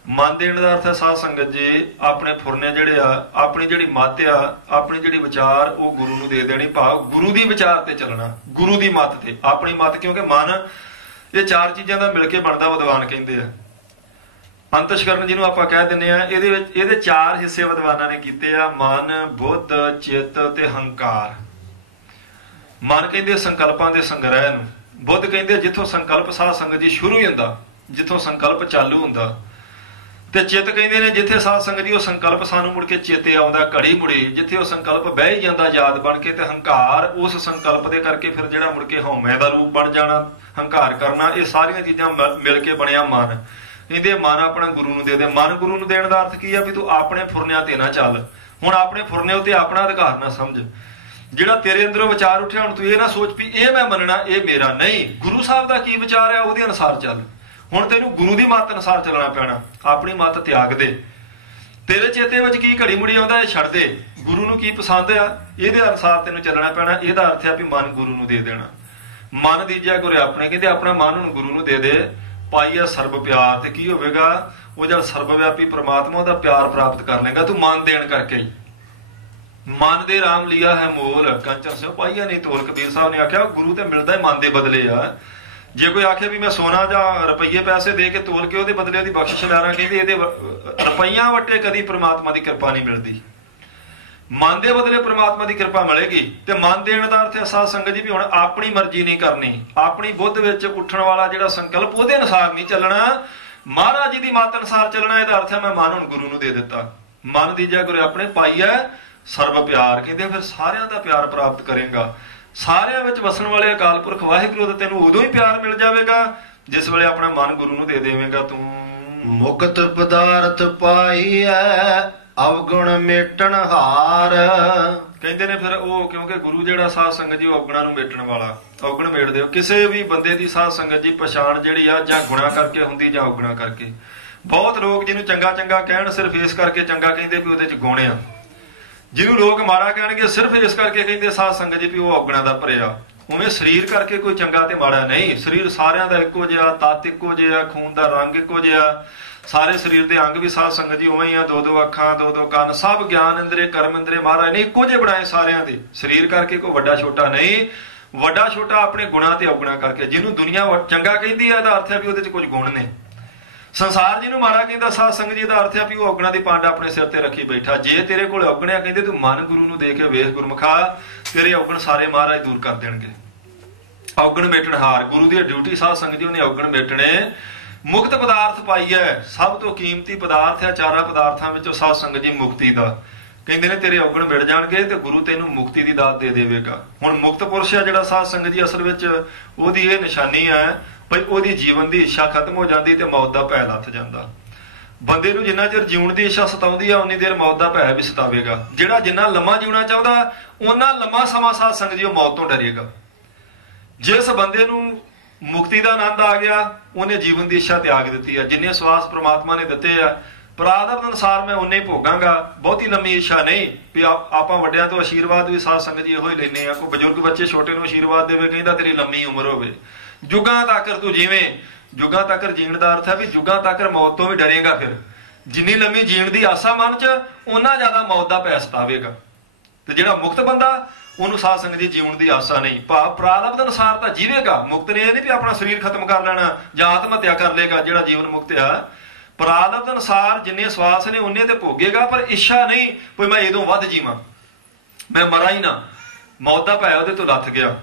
ਮਨ ਦੇਣ ਦਾ ਅਰਥ ਹੈ ਸਾਧ ਸੰਗਤ ਜੀ ਆਪਣੇ ਫੁਰਨੇ ਜਿਹੜੇ ਆ, ਆਪਣੀ ਜਿਹੜੀ ਮੱਤ ਆ, ਆਪਣੀ ਜਿਹੜੀ ਵਿਚਾਰ ਉਹ ਗੁਰੂ ਨੂੰ ਦੇ ਦੇਣੀ। ਭਾਵ ਗੁਰੂ ਦੀ ਵਿਚਾਰ ਤੇ ਚੱਲਣਾ, ਗੁਰੂ ਦੀ ਮੱਤ ਤੇ। ਆਪਣੀ ਮੱਤ, ਕਿਉਂਕਿ ਮਨ ਇਹ ਚਾਰ ਚੀਜ਼ਾਂ ਦਾ ਮਿਲ ਕੇ ਬਣਦਾ ਵਿਦਵਾਨ ਕਹਿੰਦੇ ਆ। ਅੰਤਸ਼ਕਰਨ ਜਿਹਨੂੰ ਆਪਾਂ ਕਹਿ ਦਿੰਦੇ ਆ, ਇਹਦੇ ਵਿੱਚ ਇਹਦੇ ਚਾਰ ਹਿੱਸੇ ਵਿਦਵਾਨਾਂ ਨੇ ਕੀਤੇ ਆ, ਮਨ, ਬੁੱਧ, ਚਿੱਤ ਤੇ ਹੰਕਾਰ। ਮਨ ਕਹਿੰਦੇ ਸੰਕਲਪਾਂ ਦੇ ਸੰਗ੍ਰਹਿ ਨੂੰ, ਬੁੱਧ ਕਹਿੰਦੇ ਜਿੱਥੋਂ ਸੰਕਲਪ ਸਾਧ ਸੰਗਤ ਜੀ ਸ਼ੁਰੂ ਹੀ ਹੁੰਦਾ, ਜਿੱਥੋਂ ਸੰਕਲਪ ਚਾਲੂ ਹੁੰਦਾ, ਤੇ ਚਿੱਤ ਕਹਿੰਦੇ ਨੇ ਜਿੱਥੇ ਸਾਧ ਸੰਗਤ ਜੀ ਉਹ ਸੰਕਲਪ ਸਾਨੂੰ ਮੁੜ ਕੇ ਚੇਤੇ ਆਉਂਦਾ ਘੜੀ ਮੁੜੀ, ਜਿੱਥੇ ਉਹ ਸੰਕਲਪ ਬਹਿ ਹੀ ਜਾਂਦਾ ਯਾਦ ਬਣ ਕੇ। ਤੇ ਹੰਕਾਰ ਉਸ ਸੰਕਲਪ ਦੇ ਕਰਕੇ ਫਿਰ ਜਿਹੜਾ ਮੁੜ ਕੇ ਹਉਮੈ ਦਾ ਰੂਪ ਬਣ ਜਾਣਾ, ਹੰਕਾਰ ਕਰਨਾ। ਇਹ ਸਾਰੀਆਂ ਚੀਜ਼ਾਂ ਮਿਲ ਕੇ ਬਣਿਆ ਮਨ। ਕਹਿੰਦੇ ਮਨ ਆਪਣਾ ਗੁਰੂ ਨੂੰ ਦੇ ਦੇ। ਮਨ ਗੁਰੂ ਨੂੰ ਦੇਣ ਦਾ ਅਰਥ ਕੀ ਆ? ਵੀ ਤੂੰ ਆਪਣੇ ਫੁਰਨਿਆਂ ਤੇ ਨਾ ਚੱਲ। ਹੁਣ ਆਪਣੇ ਫੁਰਨੇ ਉੱਤੇ ਆਪਣਾ ਅਧਿਕਾਰ ਨਾ ਸਮਝ। ਜਿਹੜਾ ਤੇਰੇ ਅੰਦਰੋਂ ਵਿਚਾਰ ਉੱਠਿਆ, ਹੁਣ ਤੂੰ ਇਹ ਨਾ ਸੋਚ ਵੀ ਇਹ ਮੈਂ ਮੰਨਣਾ, ਇਹ ਮੇਰਾ ਨਹੀਂ। ਗੁਰੂ ਸਾਹਿਬ ਦਾ ਕੀ ਵਿਚਾਰ ਹੈ ਉਹਦੇ ਅਨੁਸਾਰ ਚੱਲ। ਹੁਣ ਤੈਨੂੰ ਗੁਰੂ ਦੀ ਮੱਤ ਅਨੁਸਾਰ ਚੱਲਣਾ ਪੈਣਾ। ਆਪਣੀ ਮੱਤ ਤਿਆਗ ਦੇ। ਤੇਰੇ ਚੇਤੇ ਵਿੱਚ ਕੀ ਘੜੀ ਮੁੜੀ ਆਉਂਦਾ ਇਹ ਛੱਡ ਦੇ। ਗੁਰੂ ਨੂੰ ਕੀ ਪਸੰਦ ਆ ਇਹਦੇ ਅਨੁਸਾਰ ਤੈਨੂੰ ਚੱਲਣਾ ਪੈਣਾ। ਇਹਦਾ ਅਰਥ ਹੈ ਵੀ ਮਨ ਗੁਰੂ ਨੂੰ ਦੇ ਦੇਣਾ। ਮਨ ਦੀਜਿਆ ਗੁਰੇ ਆਪਣੇ। ਕਹਿੰਦੇ ਆਪਣਾ ਮਨ ਨੂੰ ਗੁਰੂ ਨੂੰ ਦੇ ਦੇ। ਪਾਈਆ ਸਰਬ ਪਿਆਰ। ਤੇ ਕੀ ਹੋਵੇਗਾ? ਉਹ ਜਦ ਸਰਬਵਿਆਪੀ ਪ੍ਰਮਾਤਮਾ ਉਹਦਾ ਪਿਆਰ ਪ੍ਰਾਪਤ ਕਰ ਲੇਗਾ ਤੂੰ ਮਨ ਦੇਣ ਕਰਕੇ ਹੀ। ਮਨ ਦੇ ਰਾਮ ਲਿਆ ਹੈ ਮੋਲ, ਕੰਚਨ ਸਿਓ ਪਾਈਆ ਨਹੀਂ ਤੋਲ। ਕਬੀਰ ਸਾਹਿਬ ਨੇ ਆਖਿਆ ਗੁਰੂ ਤੇ ਮਿਲਦਾ ਹੀ ਮਨ ਦੇ ਬਦਲੇ ਆ। ਜੇ ਕੋਈ ਆਖੇ ਵੀ ਮੈਂ ਸੋਨਾ ਜਾਂ ਰੁਪਈਏ ਪੈਸੇ ਦੇ ਕੇ ਤੋਲ ਕੇ ਉਹਦੇ ਬਦਲੇ ਉਹਦੀ ਬਖਸ਼ਿਸ਼ ਲੈਣਾ, ਕਹਿੰਦੇ ਇਹਦੇ ਰੁਪਈਆਂ ਵੱਟੇ ਕਦੀ ਪ੍ਰਮਾਤਮਾ ਦੀ ਕਿਰਪਾ ਨਹੀਂ ਮਿਲਦੀ। ਮਨ ਦੇ ਬਦਲੇ ਪ੍ਰਮਾਤਮਾ ਦੀ ਕਿਰਪਾ ਮਿਲੇਗੀ। ਤੇ ਮਨ ਦੇਣ ਦਾ ਅਰਥ ਹੈ ਸਾਧ ਸੰਗਤ ਜੀ ਵੀ ਹੁਣ ਆਪਣੀ ਮਰਜ਼ੀ ਨਹੀਂ ਕਰਨੀ। ਆਪਣੀ ਬੁੱਧ ਵਿੱਚ ਉੱਠਣ ਵਾਲਾ ਜਿਹੜਾ ਸੰਕਲਪ ਉਹਦੇ ਅਨੁਸਾਰ ਨਹੀਂ ਚੱਲਣਾ, ਮਹਾਰਾਜ ਜੀ ਦੀ ਮੱਤ ਅਨੁਸਾਰ ਚੱਲਣਾ। ਇਹਦਾ ਅਰਥ ਹੈ ਮੈਂ ਮਨ ਹੁਣ ਗੁਰੂ ਨੂੰ ਦੇ ਦਿੱਤਾ। ਮਨ ਦੀਜਾ ਗੁਰੇ ਆਪਣੇ ਪਾਈਆ ਸਰਬ ਪਿਆਰ। ਕਹਿੰਦੇ ਫਿਰ ਸਾਰਿਆਂ ਦਾ ਪਿਆਰ ਪ੍ਰਾਪਤ ਕਰੇਗਾ। ਸਾਰਿਆਂ ਵਿੱਚ ਵਸਣ ਵਾਲੇ ਅਕਾਲ ਪੁਰਖ ਵਾਹਿਗੁਰੂ ਦਾ ਤੈਨੂੰ ਉਦੋਂ ਹੀ ਪਿਆਰ ਮਿਲ ਜਾਵੇਗਾ ਜਿਸ ਵੇਲੇ ਆਪਣਾ ਮਨ ਗੁਰੂ ਨੂੰ ਦੇ ਦੇਵੇਂਗਾ ਤੂੰ। ਮੁਕਤ ਪਦਾਰਥ ਪਾਈਐ ਅਵਗੁਣ ਮੇਟਣ ਹਾਰ। ਕਹਿੰਦੇ ਨੇ ਫਿਰ ਉਹ, ਕਿਉਂਕਿ ਗੁਰੂ ਜਿਹੜਾ ਸਾਧ ਸੰਗਤ ਜੀ ਉਹ ਅਵਗੁਣਾਂ ਨੂੰ ਮੇਟਣ ਵਾਲਾ। ਅਵਗੁਣ ਮੇਟ ਦਿਓ। ਕਿਸੇ ਵੀ ਬੰਦੇ ਦੀ ਸਾਧ ਸੰਗਤ ਜੀ ਪਛਾਣ ਜਿਹੜੀ ਆ ਜਾਂ ਗੁਣਾ ਕਰਕੇ ਹੁੰਦੀ ਜਾਂ ਅਵਗੁਣਾ ਕਰਕੇ। ਬਹੁਤ ਲੋਕ ਜਿਹਨੂੰ ਚੰਗਾ ਚੰਗਾ ਕਹਿਣ ਸਿਰਫ ਇਸ ਕਰਕੇ ਚੰਗਾ ਕਹਿੰਦੇ ਵੀ ਉਹਦੇ ਚ ਗੁਣ ਆ। ਜਿਹਨੂੰ ਲੋਕ ਮਾੜਾ ਕਹਿਣਗੇ ਸਿਰਫ ਇਸ ਕਰਕੇ ਕਹਿੰਦੇ ਸਾਧ ਸੰਗਤ ਜੀ ਵੀ ਉਹ ਅਵਗੁਣਾਂ ਦਾ ਭਰਿਆ। ਉਵੇਂ ਸਰੀਰ ਕਰਕੇ ਕੋਈ ਚੰਗਾ ਤੇ ਮਾੜਾ ਨਹੀਂ। ਸਰੀਰ ਸਾਰਿਆਂ ਦਾ ਇੱਕੋ ਜਿਹਾ, ਤੱਤ ਇੱਕੋ ਜਿਹਾ, ਖੂਨ ਦਾ ਰੰਗ ਇੱਕੋ ਜਿਹਾ। ਸਾਰੇ ਸਰੀਰ ਦੇ ਅੰਗ ਵੀ ਸਾਧ ਸੰਗਤ ਜੀ ਉਵੇਂ ਹੀ ਆ। ਦੋ ਦੋ ਅੱਖਾਂ, ਦੋ ਦੋ ਕੰਨ, ਸਭ ਗਿਆਨ ਇੰਦਰੇ ਕਰਮ ਇੰਦਰੇ ਮਹਾਰਾਜ ਨੇ ਇੱਕੋ ਜਿਹੇ ਬਣਾਏ ਸਾਰਿਆਂ ਦੇ। ਸਰੀਰ ਕਰਕੇ ਕੋਈ ਵੱਡਾ ਛੋਟਾ ਨਹੀਂ। ਵੱਡਾ ਛੋਟਾ ਆਪਣੇ ਗੁਣਾਂ ਤੇ ਅਵਗੁਣਾਂ ਕਰਕੇ। ਜਿਹਨੂੰ ਦੁਨੀਆ ਚੰਗਾ ਕਹਿੰਦੀ ਹੈ ਇਹਦਾ ਅਰਥ ਹੈ ਵੀ ਉਹਦੇ ਚ ਕੁਝ ਗੁਣ ਨੇ। ਸੰਸਾਰ ਜਿਹਨੂੰ ਮਾੜਾ ਕਹਿੰਦਾ ਸਾਧ ਸੰਗਤ ਜੀ ਦਾ ਅਰਥ ਹੈ ਵੀ ਉਹ ਅਵਗੁਣਾਂ ਦੀ ਪਾਂਡਾ ਆਪਣੇ ਸਿਰ ਤੇ ਰੱਖੀ ਬੈਠਾ। ਜੇ ਤੇਰੇ ਕੋਲ ਅਵਗੁਣਿਆ ਕਹਿੰਦੇ ਤੂੰ ਮਨ ਗੁਰੂ ਨੂੰ ਦੇ ਕੇ ਵੇਖ ਗੁਰਮੁਖਾ, ਤੇਰੇ ਅਵਗੁਣ ਸਾਰੇ ਮਹਾਰਾਜ ਦੂਰ ਕਰ ਦੇਣਗੇ। ਅਵਗੁਣ ਮੇਟਣ ਹਾਰ। ਗੁਰੂ ਦੀ ਡਿਊਟੀ ਸਾਧ ਸੰਗਤ ਜੀ ਉਹਨੇ ਅਵਗੁਣ ਮੇਟਣੇ। ਮੁਕਤ ਪਦਾਰਥ ਪਾਈਐ। ਸਭ ਤੋਂ ਕੀਮਤੀ ਪਦਾਰਥ ਹੈ ਚਾਰਾਂ ਪਦਾਰਥਾਂ ਵਿੱਚੋਂ ਸਾਧ ਸੰਗਤ ਜੀ ਮੁਕਤੀ ਦਾ। ਕਹਿੰਦੇ ਨੇ ਤੇਰੇ ਅਵਗੁਣ ਮਿਟ ਜਾਣਗੇ ਤੇ ਗੁਰੂ ਤੈਨੂੰ ਮੁਕਤੀ ਦੀ ਦਾਤ ਦੇ ਦੇਵੇਗਾ। ਹੁਣ ਮੁਕਤ ਪੁਰਸ਼ ਹੈ ਜਿਹੜਾ ਸਾਧ ਸੰਗਤ ਜੀ ਅਸਲ ਵਿੱਚ ਉਹਦੀ ਇਹ ਨਿਸ਼ਾਨੀ ਹੈ ਭਈ ਉਹਦੀ ਜੀਵਨ ਦੀ ਇੱਛਾ ਖਤਮ ਹੋ ਜਾਂਦੀ ਤੇ ਮੌਤ ਦਾ ਭੈ ਲੱਥ ਜਾਂਦਾ। ਬੰਦੇ ਨੂੰ ਜਿੰਨਾ ਚਿਰ ਜਿਉਣ ਦੀ ਇੱਛਾ ਸਤਾਉਂਦੀ ਆ ਉਨੀ ਦੇਰ ਮੌਤ ਦਾ ਭੈ ਵੀ ਸਤਾਵੇਗਾ। ਜਿਹੜਾ ਜਿੰਨਾ ਲੰਮਾ ਜਿਉਣਾ ਚਾਹੁੰਦਾ ਉਹਨਾਂ ਲੰਮਾ ਸਮਾਂ ਸਾਧ ਸੰਗਤ ਜੀ ਉਹ ਮੌਤ ਤੋਂ ਡਰੇਗਾ। ਜਿਸ ਬੰਦੇ ਨੂੰ ਮੁਕਤੀ ਦਾ ਆਨੰਦ ਆ ਗਿਆ ਉਹਨੇ ਜੀਵਨ ਦੀ ਇੱਛਾ ਤਿਆਗ ਦਿੱਤੀ ਆ। ਜਿੰਨੇ ਸਵਾਸ ਪ੍ਰਮਾਤਮਾ ਨੇ ਦਿੱਤੇ ਆ ਪ੍ਰਾਰਬਧ ਅਨੁਸਾਰ ਮੈਂ ਉਨੇ ਹੀ ਭੋਗਾਂਗਾ, ਬਹੁਤੀ ਲੰਮੀ ਇੱਛਾ ਨਹੀਂ ਵੀ ਆਪਾਂ ਵੱਡਿਆਂ ਤੋਂ ਆਸ਼ੀਰਵਾਦ ਵੀ ਸਾਧ ਸੰਗਤ ਜੀ ਇਹੋ ਹੀ ਲੈਂਦੇ ਆ। ਕੋਈ ਬਜ਼ੁਰਗ ਬੱਚੇ ਛੋਟੇ ਨੂੰ ਆਸ਼ੀਰਵਾਦ ਦੇਵੇ, ਕਹਿੰਦਾ ਤੇਰੀ ਲੰਮੀ ਉਮਰ ਹੋਵੇ, ਜੁਗਾਂ ਤੱਕ ਤੂੰ ਜਿਵੇਂ। ਜੁਗਾਂ ਤੱਕ ਜੀਣ ਦਾ ਅਰਥ ਹੈ ਵੀ ਜੁਗਾਂ ਤੱਕ ਮੌਤ ਤੋਂ ਵੀ ਡਰੇਗਾ। ਫਿਰ ਜਿੰਨੀ ਲੰਮੀ ਜੀਣ ਦੀ ਆਸਾ ਮਨ ਚ, ਓਨਾ ਜ਼ਿਆਦਾ ਮੌਤ ਦਾ ਭੈ ਸਤਾਵੇਗਾ। ਤੇ ਜਿਹੜਾ ਮੁਕਤ ਬੰਦਾ, ਉਹਨੂੰ ਸਾਧ ਸੰਗਤ ਜੀ ਜੀਵਨ ਦੀ ਆਸਾ ਨਹੀਂ। ਭਾਵ ਪ੍ਰਾਰਬਧ ਅਨੁਸਾਰ ਤਾਂ ਜੀਵੇਗਾ। ਮੁਕਤ ਨੇ ਇਹ ਨਹੀਂ ਵੀ ਆਪਣਾ ਸਰੀਰ ਖਤਮ ਕਰ ਲੈਣਾ ਜਾਂ ਆਤਮ ਹੱਤਿਆ ਕਰ ਲੇਗਾ ਜਿਹੜਾ ਜੀਵਨ ਮੁਕਤ ਆ। ਪ੍ਰਾਰਬਧ ਅਨੁਸਾਰ ਜਿੰਨੇ ਸਵਾਸ ਨੇ ਉਹਨੇ ਤੇ ਭੋਗੇਗਾ, ਪਰ ਇੱਛਾ ਨਹੀਂ ਕੋਈ ਮੈਂ ਇਹਦੋਂ ਵੱਧ ਜੀਵਾਂ, ਮੈਂ ਮਰਾਂ ਹੀ ਨਾ। ਮੌਤ ਦਾ ਭੈ ਉਹਦੇ ਤੋਂ ਲੱਥ ਗਿਆ।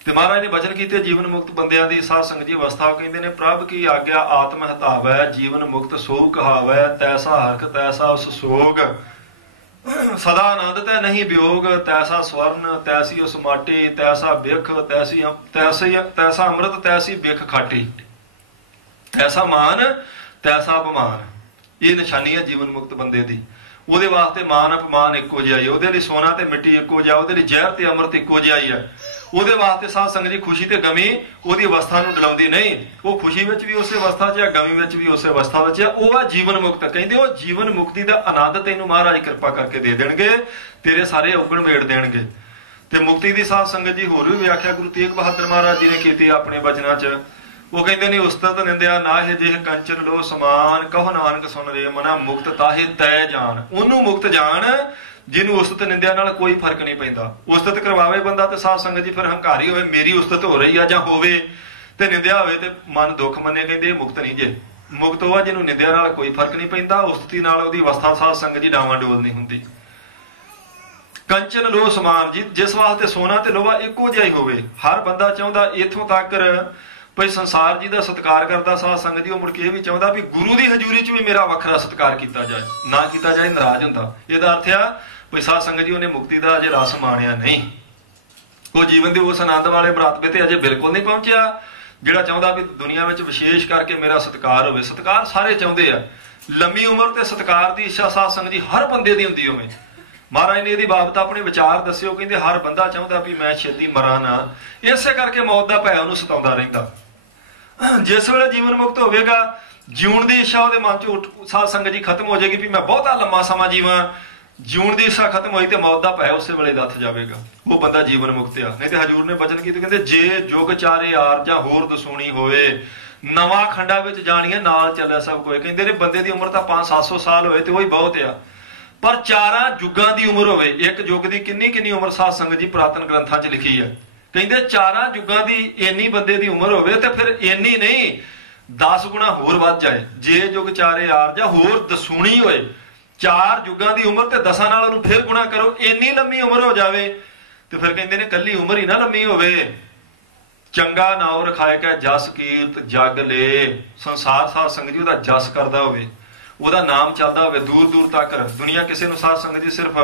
ਤੇ ਮਹਾਰਾਜ ਨੇ ਬਚਨ ਕੀਤੇ ਜੀਵਨ ਮੁਕਤ ਬੰਦਿਆਂ ਦੀ ਸਾਧ ਸੰਗਤ ਜੀ ਅਵਸਥਾ। ਉਹ ਕਹਿੰਦੇ ਨੇ ਪ੍ਰਭ ਕੀ ਆਗਿਆ ਆਤਮ ਹਤਾਵੈ, ਜੀਵਨ ਮੁਕਤ ਸੋ ਕਹਾਵੈ, ਤੈਸਾ ਹਰਖ ਤੈਸਾ ਉਸ ਸੋਗ, ਸਦਾ ਆਨੰਦ ਤੈ ਨਹੀਂ ਵਿਯੋਗ, ਤੈਸਾ ਸਵਰਨ ਤੈਸੀ ਉਸ ਮਾਟੀ, ਤੈਸਾ ਬਿਖ ਤੈਸਾ ਅੰਮ੍ਰਿਤ ਤੈਸੀ ਬਿਖ ਖਾਟੀ, ਐਸਾ ਮਾਨ ਤੈਸਾ ਅਪਮਾਨ। ਇਹ ਨਿਸ਼ਾਨੀ ਹੈ ਜੀਵਨ ਮੁਕਤ ਬੰਦੇ ਦੀ। ਉਹਦੇ ਵਾਸਤੇ ਮਾਨ ਅਪਮਾਨ ਇੱਕੋ ਜਿਹਾ ਹੀ, ਉਹਦੇ ਲਈ ਸੋਨਾ ਤੇ ਮਿੱਟੀ ਇੱਕੋ ਜਿਹਾ, ਉਹਦੇ ਲਈ ਜ਼ਹਿਰ ਤੇ ਅੰਮ੍ਰਿਤ ਇੱਕੋ ਜਿਹਾ ਹੀ ਹੈ। ਉਹਦੇ ਵਾਸਤੇ ਸਾਧ ਸੰਗਤ ਜੀ ਖੁਸ਼ੀ ਤੇ ਗਮੀ ਉਹਦੀ ਅਵਸਥਾ ਨੂੰ ਡਲਾਉਂਦੀ ਨਹੀਂ। ਉਹ ਖੁਸ਼ੀ ਵਿੱਚ ਵੀ ਉਸੇ ਅਵਸਥਾ 'ਚ ਹੈ, ਗਮੀ ਵਿੱਚ ਵੀ ਉਸੇ ਅਵਸਥਾ ਵਿੱਚ ਹੈ। ਉਹ ਆ ਜੀਵਨ ਮੁਕਤ। ਕਹਿੰਦੇ ਉਹ ਜੀਵਨ ਮੁਕਤੀ ਦਾ ਆਨੰਦ ਤੈਨੂੰ ਮਹਾਰਾਜ ਕਿਰਪਾ ਕਰਕੇ ਦੇ ਦੇਣਗੇ, ਤੇਰੇ ਸਾਰੇ ਔਗਣ ਮੇੜ ਦੇਣਗੇ। ਤੇ ਮੁਕਤੀ ਦੀ ਸਾਧ ਸੰਗਤ ਜੀ ਹੋਰ ਵੀ ਵਿਆਖਿਆ ਗੁਰੂ ਤੇਗ ਬਹਾਦਰ ਮਹਾਰਾਜ ਜੀ ਨੇ ਕੀਤੀ ਆਪਣੇ ਬਚਨਾਂ 'ਚ। ਉਹ ਕਹਿੰਦੇ ਨੇ ਉਸਤਤ ਨਿੰਦਿਆ ਨਾਹਿ ਜਿਹ ਕੰਚਨ ਲੋ ਸਮਾਨ, ਕਹੋ ਨਾਨਕ ਸੁਨ ਰੇ ਮਨਾ, ਮੁਕਤ ਤਾਹਿ ਤੈ ਜਾਣ। ਉਹਨੂੰ ਮੁਕਤ ਜਾਣ ਜਿਹਨੂੰ ਉਸਤਤ ਨਿੰਦਿਆ ਨਾਲ ਕੋਈ ਫਰਕ ਨਹੀਂ ਪੈਂਦਾ। ਉਸਤਤ ਕਰਵਾਵੇ ਬੰਦਾ ਤੇ ਸਾਧ ਸੰਗਤ ਜੀ ਫਿਰ ਹੰਕਾਰੀ ਹੋਵੇ, ਮੇਰੀ ਉਸਤਤ ਹੋ ਰਹੀ ਆ, ਜਾਂ ਹੋਵੇ ਤੇ ਨਿੰਦਿਆ ਹੋਵੇ ਤੇ ਮਨ ਦੁੱਖ ਮੰਨੇ, ਕਹਿੰਦੇ ਇਹ ਮੁਕਤ ਨਹੀਂ ਜੇ। ਮੁਕਤ ਉਹ ਆ ਜਿਹਨੂੰ ਨਿੰਦਿਆ ਨਾਲ ਕੋਈ ਫਰਕ ਨਹੀਂ ਪੈਂਦਾ, ਉਸਤਤੀ ਨਾਲ ਉਹਦੀ ਅਵਸਥਾ ਸਾਧ ਸੰਗਤ ਜੀ ਡਾਵਾਂ ਡੋਲ ਨਹੀਂ ਹੁੰਦੀ। ਕੰਚਨ ਲੋਹ ਸਮਾਨ, ਜਿਸ ਵਾਸਤੇ ਸੋਨਾ ਤੇ ਲੋਹਾ ਇੱਕੋ ਜਿਹਾ ਹੀ ਹੋਵੇ। ਹਰ ਬੰਦਾ ਚਾਹੁੰਦਾ ਇੱਥੋਂ ਤੱਕ ਭਈ ਸੰਸਾਰ ਜੀ ਦਾ ਸਤਿਕਾਰ ਕਰਦਾ ਸਾਧ ਸੰਗਤ ਜੀ, ਉਹ ਮੁੜ ਕੇ ਇਹ ਵੀ ਚਾਹੁੰਦਾ ਵੀ ਗੁਰੂ ਦੀ ਹਜ਼ੂਰੀ 'ਚ ਵੀ ਮੇਰਾ ਵੱਖਰਾ ਸਤਿਕਾਰ ਕੀਤਾ ਜਾਏ, ਨਾ ਕੀਤਾ ਜਾਏ ਨਾਰਾਜ਼ ਹੁੰਦਾ। ਇਹਦਾ ਅਰਥ ਆ ਭਈ ਸਾਧ ਸੰਗਤ ਜੀ ਉਹਨੇ ਮੁਕਤੀ ਦਾ ਅਜੇ ਰਸ ਮਾਣਿਆ ਨਹੀਂ। ਉਹ ਜੀਵਨ ਦੇ ਉਸ ਆਨੰਦ ਵਾਲੇ ਮਰਾਤਬੇ ਤੇ ਅਜੇ ਬਿਲਕੁਲ ਨਹੀਂ ਪਹੁੰਚਿਆ ਜਿਹੜਾ ਚਾਹੁੰਦਾ ਵੀ ਦੁਨੀਆ ਵਿੱਚ ਵਿਸ਼ੇਸ਼ ਕਰਕੇ ਮੇਰਾ ਸਤਿਕਾਰ ਹੋਵੇ। ਸਤਿਕਾਰ ਸਾਰੇ ਚਾਹੁੰਦੇ ਆ, ਲੰਮੀ ਉਮਰ ਤੇ ਸਤਿਕਾਰ ਦੀ ਇੱਛਾ ਸਾਧ ਸੰਗਤ ਜੀ ਹਰ ਬੰਦੇ ਦੀ ਹੁੰਦੀ ਹੋਵੇ। ਮਹਾਰਾਜ ਨੇ ਇਹਦੀ ਬਾਬਤ ਆਪਣੇ ਵਿਚਾਰ ਦੱਸਿਓ, ਕਹਿੰਦੇ ਹਰ ਬੰਦਾ ਚਾਹੁੰਦਾ ਵੀ ਮੈਂ ਛੇਤੀ ਮਰਾਂ ਨਾ, ਇਸੇ ਕਰਕੇ ਮੌਤ ਦਾ ਭੈ ਉਹਨੂੰ ਸਤਾਉਂਦਾ ਰਹਿੰਦਾ। ਜਿਸ ਵੇਲੇ ਜੀਵਨ ਮੁਕਤ ਹੋਵੇਗਾ, ਜਿਉਣ ਦੀ ਇੱਛਾ ਉਹਦੇ ਮਨ 'ਚ ਸਾਧ ਸੰਗਤ ਜੀ ਖਤਮ ਹੋ ਜਾਏਗੀ ਵੀ ਮੈਂ ਬਹੁਤਾ ਲੰਮਾ ਸਮਾਂ ਜੀਵਾਂ। ਜਿਉਣ ਦੀ ਇੱਛਾ ਖਤਮ ਹੋਈ ਤੇ ਮੌਤ ਦਾ ਭੈ ਉਸੇ ਵੇਲੇ ਲੱਥ ਜਾਵੇਗਾ। ਉਹ ਬੰਦਾ ਜੀਵਨ ਮੁਕਤ ਆ। ਨਹੀਂ ਤੇ ਹਜੂਰ ਨੇ ਬਚਨ ਕੀਤੇ, ਕਹਿੰਦੇ ਜੇ ਜੁਗ ਚਾਰੇ ਆਰ ਜਾਂ ਹੋਰ ਦਸੂਣੀ ਹੋਵੇ, ਨਵਾਂ ਖੰਡਾ ਵਿੱਚ ਜਾਣੀਏ ਨਾਲ ਚੱਲਿਆ ਸਭ ਕੋਈ। ਕਹਿੰਦੇ ਨੇ ਬੰਦੇ ਦੀ ਉਮਰ ਤਾਂ 500-700 ਸਾਲ ਹੋਏ ਤੇ ਉਹੀ ਬਹੁਤ ਆ, ਪਰ ਚਾਰਾਂ ਯੁੱਗਾਂ ਦੀ ਉਮਰ ਹੋਵੇ। ਇੱਕ ਯੁੱਗ ਦੀ ਕਿੰਨੀ ਉਮਰ ਸਾਧ ਸੰਗਤ ਜੀ ਪੁਰਾਤਨ ਗ੍ਰੰਥਾਂ 'ਚ ਲਿਖੀ ਹੈ। ਕਹਿੰਦੇ ਚਾਰਾਂ ਯੁੱਗਾਂ ਦੀ ਇੰਨੀ ਬੰਦੇ ਦੀ ਉਮਰ ਹੋਵੇ ਤੇ ਫਿਰ ਇੰਨੀ ਨਹੀਂ 10 ਗੁਣਾ ਹੋਰ ਵੱਧ ਜਾਏ। ਜੇ ਯੁੱਗ ਚਾਰੇ ਆਰ ਜਾਂ ਹੋਰ ਦਸੂਣੀ ਹੋਏ, 4 ਯੁੱਗਾਂ ਦੀ ਉਮਰ ਤੇ 10 ਨਾਲ ਉਹਨੂੰ ਫਿਰ ਗੁਣਾ ਕਰੋ, ਇੰਨੀ ਲੰਮੀ ਉਮਰ ਹੋ ਜਾਵੇ। ਤੇ ਫਿਰ ਕਹਿੰਦੇ ਨੇ ਕੱਲੀ ਉਮਰ ਹੀ ਨਾ ਲੰਮੀ ਹੋਵੇ, ਚੰਗਾ ਨਾਉ ਰਖਾਇ ਕੈ ਜਸ ਕੀਰਤ ਜਗ ਲੇ। ਸੰਸਾਰ ਸਾਧ ਸੰਗਤ ਜੀ ਉਹਦਾ ਜਸ ਕਰਦਾ ਹੋਵੇ, ਉਹਦਾ ਨਾਮ ਚੱਲਦਾ ਹੋਵੇ ਦੂਰ ਦੂਰ ਤੱਕ। ਦੁਨੀਆ ਕਿਸੇ ਨੂੰ ਸਾਧ ਸੰਗਤ ਜੀ ਸਿਰਫ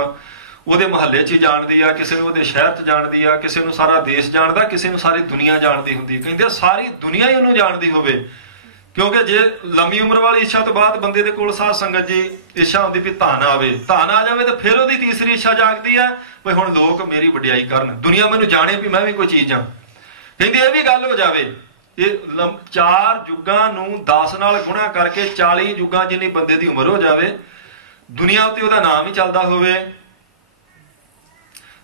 ਉਹਦੇ ਮੁਹੱਲੇ 'ਚ ਹੀ ਜਾਣਦੀ ਆ, ਕਿਸੇ ਨੂੰ ਉਹਦੇ ਸ਼ਹਿਰ 'ਚ ਜਾਣਦੀ ਆ, ਕਿਸੇ ਨੂੰ ਸਾਰਾ ਦੇਸ਼ ਜਾਣਦਾ, ਕਿਸੇ ਨੂੰ ਸਾਰੀ ਦੁਨੀਆ ਜਾਣਦੀ ਹੁੰਦੀ। ਕਹਿੰਦੇ ਸਾਰੀ ਦੁਨੀਆ ਹੀ ਉਹਨੂੰ ਜਾਣਦੀ ਹੋਵੇ, ਕਿਉਂਕਿ ਜੇ ਲੰਮੀ ਉਮਰ ਵਾਲੀ ਇੱਛਾ ਤੋਂ ਬਾਅਦ ਬੰਦੇ ਦੇ ਕੋਲ ਸਾਧ ਸੰਗਤ ਜੀ ਇੱਛਾ ਹੁੰਦੀ ਵੀ ਧਨ ਆਵੇ, ਧਨ ਆ ਜਾਵੇ ਤਾਂ ਫਿਰ ਉਹਦੀ ਤੀਸਰੀ ਇੱਛਾ ਜਾਗਦੀ ਆ ਵੀ ਹੁਣ ਲੋਕ ਮੇਰੀ ਵਡਿਆਈ ਕਰਨ, ਦੁਨੀਆ ਮੈਨੂੰ ਜਾਣੇ ਵੀ ਮੈਂ ਵੀ ਕੋਈ ਚੀਜ਼ ਆ। ਕਹਿੰਦੇ ਇਹ ਵੀ ਗੱਲ ਹੋ ਜਾਵੇ। ਇਹ 4 ਯੁੱਗਾਂ ਨੂੰ 10 ਨਾਲ ਗੁਣਾ ਕਰਕੇ 40 ਯੁੱਗਾਂ ਜਿੰਨੀ ਬੰਦੇ ਦੀ ਉਮਰ ਹੋ ਜਾਵੇ, ਦੁਨੀਆ ਉੱਤੇ ਉਹਦਾ ਨਾਮ ਹੀ ਚੱਲਦਾ ਹੋਵੇ।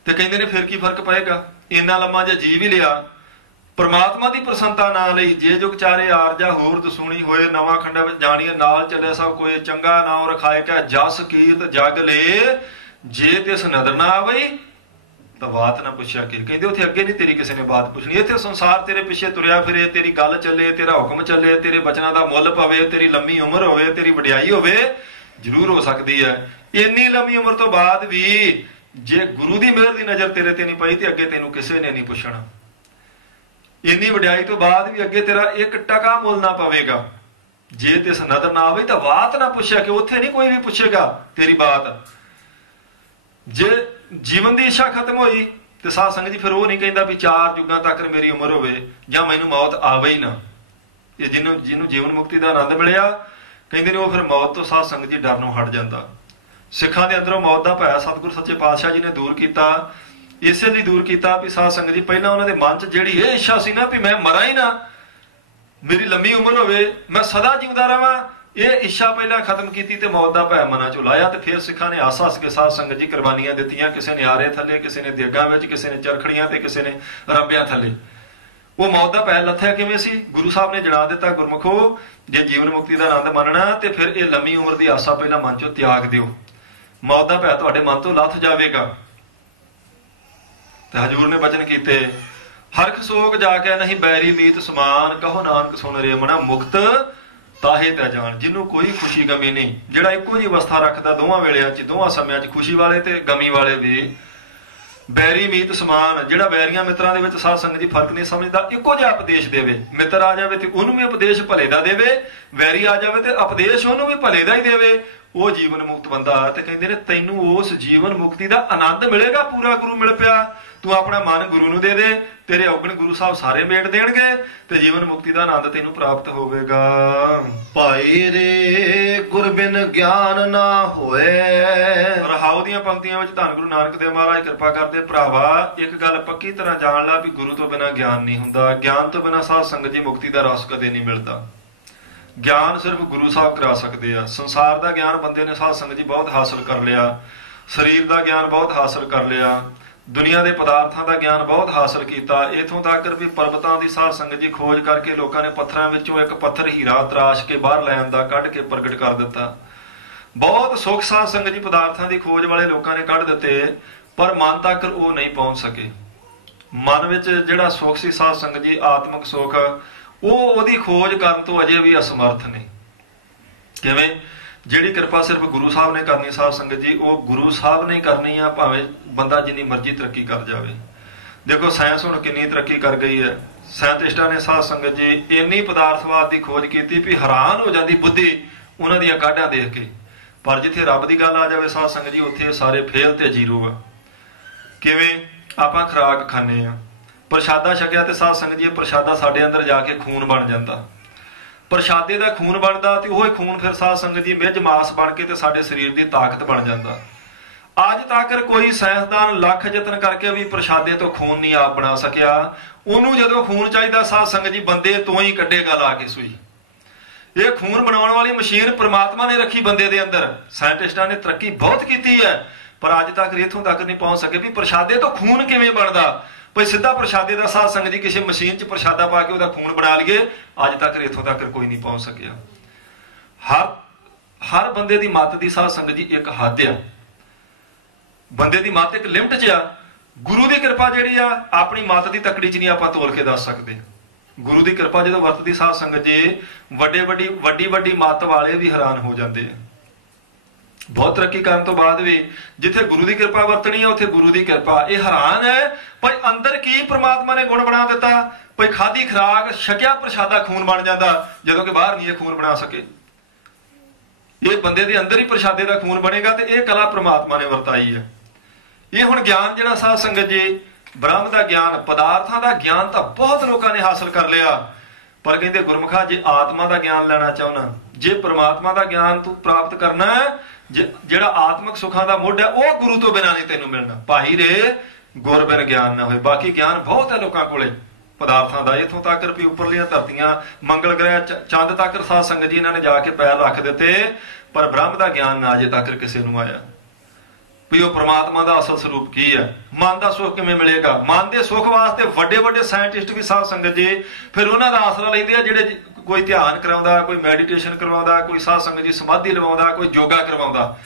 ਤੇ ਕਹਿੰਦੇ ਨੇ ਫਿਰ ਕੀ ਫਰਕ ਪਏਗਾ। ਇੰਨਾ ਲੰਮਾ ਜੇ ਜੀ ਵੀ ਲਿਆ, ਪਰਮਾਤਮਾ ਦੀ ਪ੍ਰਸੰਨਤਾ ਨਾ ਲਈ, ਜੇ ਜੁਗ ਚਾਰੇ ਆਰ ਜਾਂ ਹੋਰ ਦਸੂਣੀ ਹੋਏ, ਨਵਾਂ ਖੰਡਾ ਵਿੱਚ ਜਾਣੀਏ ਨਾਲ ਚੱਲੇ ਸਭ ਕੋਈ, ਚੰਗਾ ਨਾਮ ਰਖਾਏ ਕੈ ਜਸ ਕੀਰਤ ਜਗ ਲੇ। ਜੇ ਤਿਸ ਨਦਰ ਨਾ ਆਵਈ ਤਾਂ ਬਾਤ ਨਾ ਪੁੱਛਿਆ ਕਿ। ਕਹਿੰਦੇ ਉੱਥੇ ਅੱਗੇ ਨਹੀਂ ਤੇਰੀ ਕਿਸੇ ਨੇ ਬਾਤ ਪੁੱਛਣੀ, ਇੱਥੇ ਸੰਸਾਰ ਤੇਰੇ ਪਿੱਛੇ ਤੁਰਿਆ ਫਿਰੇ, ਤੇਰੀ ਗੱਲ ਚੱਲੇ, ਤੇਰਾ ਹੁਕਮ ਚੱਲੇ, ਤੇਰੇ ਬਚਨਾਂ ਦਾ ਮੁੱਲ ਪਵੇ, ਤੇਰੀ ਲੰਮੀ ਉਮਰ ਹੋਵੇ, ਤੇਰੀ ਵਡਿਆਈ ਹੋਵੇ, ਜ਼ਰੂਰ ਹੋ ਸਕਦੀ ਹੈ। ਇੰਨੀ ਲੰਮੀ ਉਮਰ ਤੋਂ ਬਾਅਦ ਵੀ ਜੇ ਗੁਰੂ ਦੀ ਮਿਹਰ ਦੀ ਨਜ਼ਰ ਤੇਰੇ ਤੇ ਨਹੀਂ ਪਈ ਤੇ ਅੱਗੇ ਤੈਨੂੰ ਕਿਸੇ ਨੇ ਨਹੀਂ ਪੁੱਛਣਾ। ਇੰਨੀ ਵਡਿਆਈ ਤੋਂ ਬਾਅਦ ਵੀ ਅੱਗੇ ਤੇਰਾ 1 ਟਕਾ ਮੁੱਲ ਨਾ ਪਵੇਗਾ। ਜੇ ਤਿਸ ਨਦਰ ਨਾ ਆਵੇ ਤਾਂ ਬਾਤ ਨਾ ਪੁੱਛਿਆ ਕਿ, ਉੱਥੇ ਨਹੀਂ ਕੋਈ ਵੀ ਪੁੱਛੇਗਾ ਤੇਰੀ ਬਾਤ। ਜੇ ਜੀਵਨ ਦੀ ਇੱਛਾ ਖਤਮ ਹੋਈ ਤੇ ਸਾਧ ਸੰਗਤ ਜੀ ਫਿਰ ਉਹ ਨਹੀਂ ਕਹਿੰਦਾ ਵੀ 4 ਯੁੱਗਾਂ ਤੱਕ ਮੇਰੀ ਉਮਰ ਹੋਵੇ ਜਾਂ ਮੈਨੂੰ ਮੌਤ ਆਵੇ ਹੀ ਨਾ। ਇਹ ਜਿਹਨੂੰ ਜੀਵਨ ਮੁਕਤੀ ਦਾ ਆਨੰਦ ਮਿਲਿਆ, ਕਹਿੰਦੇ ਨੇ ਉਹ ਫਿਰ ਮੌਤ ਤੋਂ ਸਾਧ ਸੰਗਤ ਜੀ ਡਰ ਨੂੰ ਹਟ ਜਾਂਦਾ। ਸਿੱਖਾਂ ਦੇ ਅੰਦਰੋਂ ਮੌਤ ਦਾ ਭੈ ਸਤਿਗੁਰੂ ਸੱਚੇ ਪਾਤਸ਼ਾਹ ਜੀ ਨੇ ਦੂਰ ਕੀਤਾ। ਇਸੇ ਲਈ ਦੂਰ ਕੀਤਾ ਵੀ ਸਾਧ ਸੰਗਤ ਜੀ ਪਹਿਲਾਂ ਉਹਨਾਂ ਦੇ ਮਨ 'ਚ ਜਿਹੜੀ ਇਹ ਇੱਛਾ ਸੀ ਨਾ ਵੀ ਮੈਂ ਮਰਾਂ ਹੀ ਨਾ, ਮੇਰੀ ਲੰਮੀ ਉਮਰ ਹੋਵੇ, ਮੈਂ ਸਦਾ ਜਿਉਂਦਾ ਰਵਾਂ, ਇਹ ਇੱਛਾ ਪਹਿਲਾਂ ਖਤਮ ਕੀਤੀ ਤੇ ਮੌਤ ਦਾ ਭੈ ਮਨਾਂ ਚੋਂ ਲਾਇਆ। ਤੇ ਫਿਰ ਸਿੱਖਾਂ ਨੇ ਆਸ ਆਸ ਕੇ ਸਾਧ ਸੰਗਤ ਜੀ ਕੁਰਬਾਨੀਆਂ ਦਿੱਤੀਆਂ, ਕਿਸੇ ਨੇ ਆਰੇ ਥੱਲੇ, ਕਿਸੇ ਨੇ ਦੇਗਾਂ ਵਿੱਚ, ਕਿਸੇ ਨੇ ਚਰਖੜੀਆਂ ਤੇ ਕਿਸੇ ਨੇ ਰੰਬਿਆਂ ਥੱਲੇ। ਉਹ ਮੌਤ ਦਾ ਭੈ ਲੱਥਿਆ ਕਿਵੇਂ ਸੀ? ਗੁਰੂ ਸਾਹਿਬ ਨੇ ਜਣਾ ਦਿੱਤਾ, ਗੁਰਮੁਖੋ ਜੇ ਜੀਵਨ ਮੁਕਤੀ ਦਾ ਆਨੰਦ ਮੰਨਣਾ ਤੇ ਫਿਰ ਇਹ ਲੰਮੀ ਉਮਰ ਦੀ ਆਸਾ ਪਹਿਲਾਂ ਮਨ ਚੋਂ ਤਿਆਗ ਦਿਓ, ਮੌਤ ਦਾ ਭੈ ਤੁਹਾਡੇ ਮਨ ਤੋਂ ਲੱਥ ਜਾਵੇਗਾ। ਤੇ ਹਜ਼ੂਰ ਨੇ ਬਚਨ ਕੀਤੇ, ਹਰਖ ਸੋਗ ਜਾ ਕੇ ਨਹੀਂ ਬੈਰੀ ਮੀਤ ਸਮਾਨ, ਕਹੋ ਨਾਨਕ ਸੁਣ ਰੇ ਮਨਾ ਮੁਕਤ ਤਾਹੇ ਤੇ ਜਾਣ। ਜਿਹਨੂੰ ਕੋਈ ਖੁਸ਼ੀ ਗਮੀ ਨਹੀਂ, ਜਿਹੜਾ ਇੱਕੋ ਜਿਹੀ ਅਵਸਥਾ ਰੱਖਦਾ ਦੋਵਾਂ ਵੇਲਿਆਂ 'ਚ, ਦੋਵਾਂ ਸਮਿਆਂ 'ਚ, ਖੁਸ਼ੀ ਵਾਲੇ ਤੇ ਗਮੀ ਵਾਲੇ ਵੀ। ਬੈਰੀ ਮੀਤ ਸਮਾਨ, ਜਿਹੜਾ ਵੈਰੀਆਂ ਮਿੱਤਰਾਂ ਦੇ ਵਿੱਚ ਸਾਧ ਸੰਗਤ ਜੀ ਫਰਕ ਨਹੀਂ ਸਮਝਦਾ, ਇੱਕੋ ਜਿਹਾ ਉਪਦੇਸ਼ ਦੇਵੇ। ਮਿੱਤਰ ਆ ਜਾਵੇ ਤੇ ਉਹਨੂੰ ਵੀ ਉਪਦੇਸ਼ ਭਲੇ ਦਾ ਦੇਵੇ, ਵੈਰੀ ਆ ਜਾਵੇ ਤੇ ਉਪਦੇਸ਼ ਉਹਨੂੰ ਵੀ ਭਲੇ ਦਾ ਹੀ ਦੇਵੇ, ਉਹ ਜੀਵਨ ਮੁਕਤ ਬੰਦਾ। ਤੇ ਕਹਿੰਦੇ ਨੇ ਤੈਨੂੰ ਉਸ ਜੀਵਨ ਮੁਕਤੀ ਦਾ ਆਨੰਦ ਮਿਲੇਗਾ, ਪੂਰਾ ਗੁਰੂ ਮਿਲ ਪਿਆ। ਤੂੰ ਆਪਣਾ ਮਨ ਗੁਰੂ ਨੂੰ ਦੇ ਦੇ, ਤੇਰੇ ਔਗਣ ਗੁਰੂ ਸਾਹਿਬ ਸਾਰੇ ਮੇਟ ਦੇਣਗੇ ਤੇ ਜੀਵਨ ਮੁਕਤੀ ਦਾ ਆਨੰਦ ਤੈਨੂੰ ਪ੍ਰਾਪਤ ਹੋਵੇਗਾ। ਭਾਈ ਰੇ ਗੁਰ ਬਿਨ ਗਿਆਨ ਨਾ ਹੋਏ। ਰਹਾਉ ਦੀਆਂ ਪੰਕਤੀਆਂ ਵਿੱਚ ਧੰਨ ਗੁਰੂ ਨਾਨਕ ਦੇਵ ਮਹਾਰਾਜ ਕਿਰਪਾ ਕਰਦੇ, ਭਰਾਵਾ ਇੱਕ ਗੱਲ ਪੱਕੀ ਤਰ੍ਹਾਂ ਜਾਣ ਲਾ ਵੀ ਗੁਰੂ ਤੋਂ ਬਿਨਾਂ ਗਿਆਨ ਨਹੀਂ ਹੁੰਦਾ। ਗਿਆਨ ਤੋਂ ਬਿਨਾਂ ਸਾਧ ਸੰਗਤ ਜੀ ਮੁਕਤੀ ਦਾ ਰਸ ਕਦੇ ਨਹੀਂ ਮਿਲਦਾ। ਗਿਆਨ ਸਿਰਫ ਗੁਰੂ ਸਾਹਿਬ ਕਰਾ ਸਕਦੇ ਆ। ਸੰਸਾਰ ਦਾ ਗਿਆਨ ਬੰਦੇ ਨੇ ਸਾਧ ਸੰਗਤ ਜੀ ਬਹੁਤ ਹਾਸਲ ਕਰ ਲਿਆ, ਸਰੀਰ ਦਾ ਗਿਆਨ ਬਹੁਤ ਹਾਸਲ ਕਰ ਲਿਆ, ਦੁਨੀਆ ਦੇ ਪਦਾਰਥਾਂ ਦਾ ਗਿਆਨ ਬਹੁਤ ਹਾਸਲ ਕੀਤਾ, ਇਥੋਂ ਤੱਕ ਵੀ ਪਰਬਤਾਂ ਦੀ ਸਾਧ ਸੰਗਤ ਜੀ ਖੋਜ ਕਰਕੇ ਲੋਕਾਂ ਨੇ ਪੱਥਰਾਂ ਵਿੱਚੋਂ ਇੱਕ ਪੱਥਰ ਹੀਰਾ ਤਰਾਸ਼ ਕੇ ਬਾਹਰ ਲੈ ਆਂਦਾ, ਕੱਢ ਕੇ ਪ੍ਰਗਟ ਕਰ ਦਿੱਤਾ। ਬਹੁਤ ਸੁੱਖ ਸਾਧ ਸੰਗਤ ਜੀ ਪਦਾਰਥਾਂ ਦੀ ਖੋਜ ਵਾਲੇ ਲੋਕਾਂ ਨੇ ਕੱਢ ਦਿੱਤੇ, ਪਰ ਮਨ ਤੱਕ ਉਹ ਨਹੀਂ ਪਹੁੰਚ ਸਕੇ। ਮਨ ਵਿੱਚ ਜਿਹੜਾ ਸੁੱਖ ਸੀ ਸਾਧ ਸੰਗਤ ਜੀ, ਆਤਮਿਕ ਸੁੱਖ, ਉਹਦੀ ਖੋਜ ਕਰਨ ਤੋਂ ਅਜੇ ਵੀ ਅਸਮਰਥ ਨੇ। ਕਿਵੇਂ? ਜਿਹੜੀ ਕਿਰਪਾ ਸਿਰਫ ਗੁਰੂ ਸਾਹਿਬ ਨੇ ਕਰਨੀ ਸਾਧ ਸੰਗਤ ਜੀ, ਉਹ ਗੁਰੂ ਸਾਹਿਬ ਨੇ ਕਰਨੀ ਆ, ਭਾਵੇਂ ਬੰਦਾ ਜਿੰਨੀ ਮਰਜ਼ੀ ਤਰੱਕੀ ਕਰ ਜਾਵੇ। ਦੇਖੋ ਸਾਇੰਸ ਹੁਣ ਕਿੰਨੀ ਤਰੱਕੀ ਕਰ ਗਈ ਹੈ। ਸਾਇੰਟਿਸਟਾਂ ਨੇ ਸਾਧ ਸੰਗਤ ਜੀ ਇੰਨੀ ਪਦਾਰਥਵਾਦ ਦੀ ਖੋਜ ਕੀਤੀ ਵੀ ਹੈਰਾਨ ਹੋ ਜਾਂਦੀ ਬੁੱਧੀ ਉਹਨਾਂ ਦੀਆਂ ਕਾਢਾਂ ਦੇਖ ਕੇ। ਪਰ ਜਿੱਥੇ ਰੱਬ ਦੀ ਗੱਲ ਆ ਜਾਵੇ ਸਾਧ ਸੰਗਤ ਜੀ, ਉੱਥੇ ਸਾਰੇ ਫੇਲ ਤੇ ਜ਼ੀਰੋ ਆ। ਕਿਵੇਂ? ਆਪਾਂ ਖੁਰਾਕ ਖਾਂਦੇ ਆ, ਪ੍ਰਸ਼ਾਦਾ ਛਕਿਆ ਤੇ ਸਾਧ ਸੰਗਤ ਜੀ ਪ੍ਰਸ਼ਾਦਾ ਸਾਡੇ ਅੰਦਰ ਜਾ ਕੇ ਖੂਨ ਬਣ ਜਾਂਦਾ। ਪ੍ਰਸ਼ਾਦੇ ਦਾ ਖੂਨ ਬਣਦਾ ਤੇ ਉਹ ਖੂਨ ਫਿਰ ਸਾਧ ਸੰਗਤ ਜੀ ਮਿੱਝ ਮਾਸ ਬਣ ਕੇ ਤੇ ਸਾਡੇ ਸਰੀਰ ਦੀ ਤਾਕਤ ਬਣ ਜਾਂਦਾ। ਅੱਜ ਤੱਕ ਕੋਈ ਸਾਇੰਸਦਾਨ ਲੱਖ ਯਤਨ ਕਰਕੇ ਵੀ ਪ੍ਰਸ਼ਾਦੇ ਤੋਂ ਖੂਨ ਨਹੀਂ ਆਪ ਬਣਾ ਸਕਿਆ। ਉਹਨੂੰ ਜਦੋਂ ਖੂਨ ਚਾਹੀਦਾ ਸਾਧ ਸੰਗਤ ਜੀ ਬੰਦੇ ਤੋਂ ਹੀ ਕੱਢੇਗਾ ਲਾ ਕੇ ਸੂਈ। ਇਹ ਖੂਨ ਬਣਾਉਣ ਵਾਲੀ ਮਸ਼ੀਨ ਪ੍ਰਮਾਤਮਾ ਨੇ ਰੱਖੀ ਬੰਦੇ ਦੇ ਅੰਦਰ। ਸਾਇੰਟਿਸਟਾਂ ਨੇ ਤਰੱਕੀ ਬਹੁਤ ਕੀਤੀ ਹੈ, ਪਰ ਅੱਜ ਤੱਕ ਇੱਥੋਂ ਤੱਕ ਨਹੀਂ ਪਹੁੰਚ ਸਕੇ ਵੀ ਪ੍ਰਸ਼ਾਦੇ ਤੋਂ ਖੂਨ ਕਿਵੇਂ ਬਣਦਾ। ਕੋਈ ਸਿੱਧਾ ਪ੍ਰਸ਼ਾਦੇ ਦਾ ਸਾਧ ਸੰਗਤ ਜੀ ਕਿਸੇ ਮਸ਼ੀਨ 'ਚ ਪ੍ਰਸ਼ਾਦਾ ਪਾ ਕੇ ਉਹਦਾ ਖੂਨ ਬਣਾ ਲਈਏ, ਅੱਜ ਤੱਕ ਇੱਥੋਂ ਤੱਕ ਕੋਈ ਨਹੀਂ ਪਹੁੰਚ ਸਕਿਆ। ਹਰ ਬੰਦੇ ਦੀ ਮੱਤ ਦੀ ਸਾਧ ਸੰਗਤ ਜੀ ਇੱਕ ਹੱਦ ਆ, ਬੰਦੇ ਦੀ ਮੱਤ ਇੱਕ ਲਿਮਟ 'ਚ ਆ। ਗੁਰੂ ਦੀ ਕਿਰਪਾ ਜਿਹੜੀ ਆ ਆਪਣੀ ਮੱਤ ਦੀ ਤਕੜੀ 'ਚ ਨਹੀਂ ਆਪਾਂ ਤੋਲ ਕੇ ਦੱਸ ਸਕਦੇ। ਗੁਰੂ ਦੀ ਕਿਰਪਾ ਜਦੋਂ ਵਰਤਦੀ ਸਾਧ ਸੰਗਤ ਜੀ, ਵੱਡੀ ਮੱਤ ਵਾਲੇ ਵੀ ਹੈਰਾਨ ਹੋ ਜਾਂਦੇ ਆ। ਬਹੁਤ ਤਰੱਕੀ ਕਰਨ ਤੋਂ ਬਾਅਦ ਵੀ ਜਿੱਥੇ ਗੁਰੂ ਦੀ ਕਿਰਪਾ ਵਰਤਣੀ ਆ, ਉੱਥੇ ਗੁਰੂ ਦੀ ਕਿਰਪਾ। ਇਹ ਹੈਰਾਨ ਹੈ ਭਾਈ ਅੰਦਰ ਕੀ ਪ੍ਰਮਾਤਮਾ ਨੇ ਗੁਣ ਬਣਾ ਦਿੱਤਾ। ਭਾਈ ਖਾਦੀ ਖੁਰਾਕ ਛਕਿਆ ਪ੍ਰਸ਼ਾਦਾ ਖੂਨ ਬਣ ਜਾਂਦਾ, ਜਦੋਂ ਕਿ ਬਾਹਰ ਨਹੀਂ ਇਹ ਖੂਨ ਬਣਾ ਸਕੇ। ਇਹ ਬੰਦੇ ਦੇ ਅੰਦਰ ਹੀ ਪ੍ਰਸ਼ਾਦੇ ਦਾ ਖੂਨ ਬਣੇਗਾ ਤੇ ਇਹ ਕਲਾ ਪ੍ਰਮਾਤਮਾ ਨੇ ਵਰਤਾਈ ਹੈ। ਇਹ ਹੁਣ ਗਿਆਨ ਜਿਹੜਾ ਸਾਧ ਸੰਗਤ ਜੀ, ਬ੍ਰਹਮ ਦਾ ਗਿਆਨ, ਪਦਾਰਥਾਂ ਦਾ ਗਿਆਨ ਤਾਂ ਬਹੁਤ ਲੋਕਾਂ ਨੇ ਹਾਸਲ ਕਰ ਲਿਆ, ਪਰ ਕਹਿੰਦੇ ਗੁਰਮੁਖਾ ਜੇ ਆਤਮਾ ਦਾ ਗਿਆਨ ਲੈਣਾ ਚਾਹੁੰਦਾ, ਜੇ ਪ੍ਰਮਾਤਮਾ ਦਾ ਗਿਆਨ ਤੂੰ ਪ੍ਰਾਪਤ ਕਰਨਾ, ਜਿਹੜਾ ਆਤਮਿਕ ਸੁੱਖਾਂ ਦਾ ਮੁੱਢ ਹੈ, ਉਹ ਗੁਰੂ ਤੋਂ ਬਿਨਾਂ ਨਹੀਂ ਤੈਨੂੰ ਮਿਲਣਾ। ਭਾਈ ਰੇ ਗੁਰ ਬਿਨ ਗਿਆਨ ਨਾ ਹੋਏ। ਬਾਕੀ ਗਿਆਨ ਬਹੁਤ ਹੈ ਲੋਕਾਂ ਕੋਲੇ ਪਦਾਰਥਾਂ ਦਾ, ਇੱਥੋਂ ਤੱਕ ਵੀ ਉੱਪਰਲੀਆਂ ਧਰਤੀਆਂ, ਮੰਗਲ ਗ੍ਰਹਿ, ਚੰਦ ਤੱਕ ਸਾਧ ਸੰਗਤ ਜੀ ਇਹਨਾਂ ਨੇ ਜਾ ਕੇ ਪੈਰ ਰੱਖ ਦਿੱਤੇ, ਪਰ ਬ੍ਰਹਮ ਦਾ ਗਿਆਨ ਨਾ ਅਜੇ ਤੱਕ ਕਿਸੇ ਨੂੰ ਆਇਆ ਵੀ ਉਹ ਪ੍ਰਮਾਤਮਾ ਦਾ ਅਸਲ ਸਰੂਪ ਕੀ ਹੈ। ਮਨ ਦਾ ਸੁੱਖ ਕਿਵੇਂ ਮਿਲੇਗਾ? ਮਨ ਦੇ ਸੁੱਖ ਵਾਸਤੇ ਵੱਡੇ ਸਾਇੰਟਿਸਟ ਵੀ ਸਾਧ ਸੰਗਤ ਜੀ ਫਿਰ ਉਹਨਾਂ ਦਾ ਆਸਰਾ ਲੈਂਦੇ ਆ, ਜਿਹੜੇ ਕੋਈ ਧਿਆਨ ਕਰਾਉਂਦਾ, ਕੋਈ ਮੈਡੀਟੇਸ਼ਨ ਕਰਵਾਉਂਦਾ, ਕੋਈ ਸਾਧ ਸੰਗਤ ਜੀ ਸਮਾਧੀ ਲਵਾਉਂਦਾ, ਕੋਈ ਯੋਗਾ ਕਰਵਾਉਂਦਾ।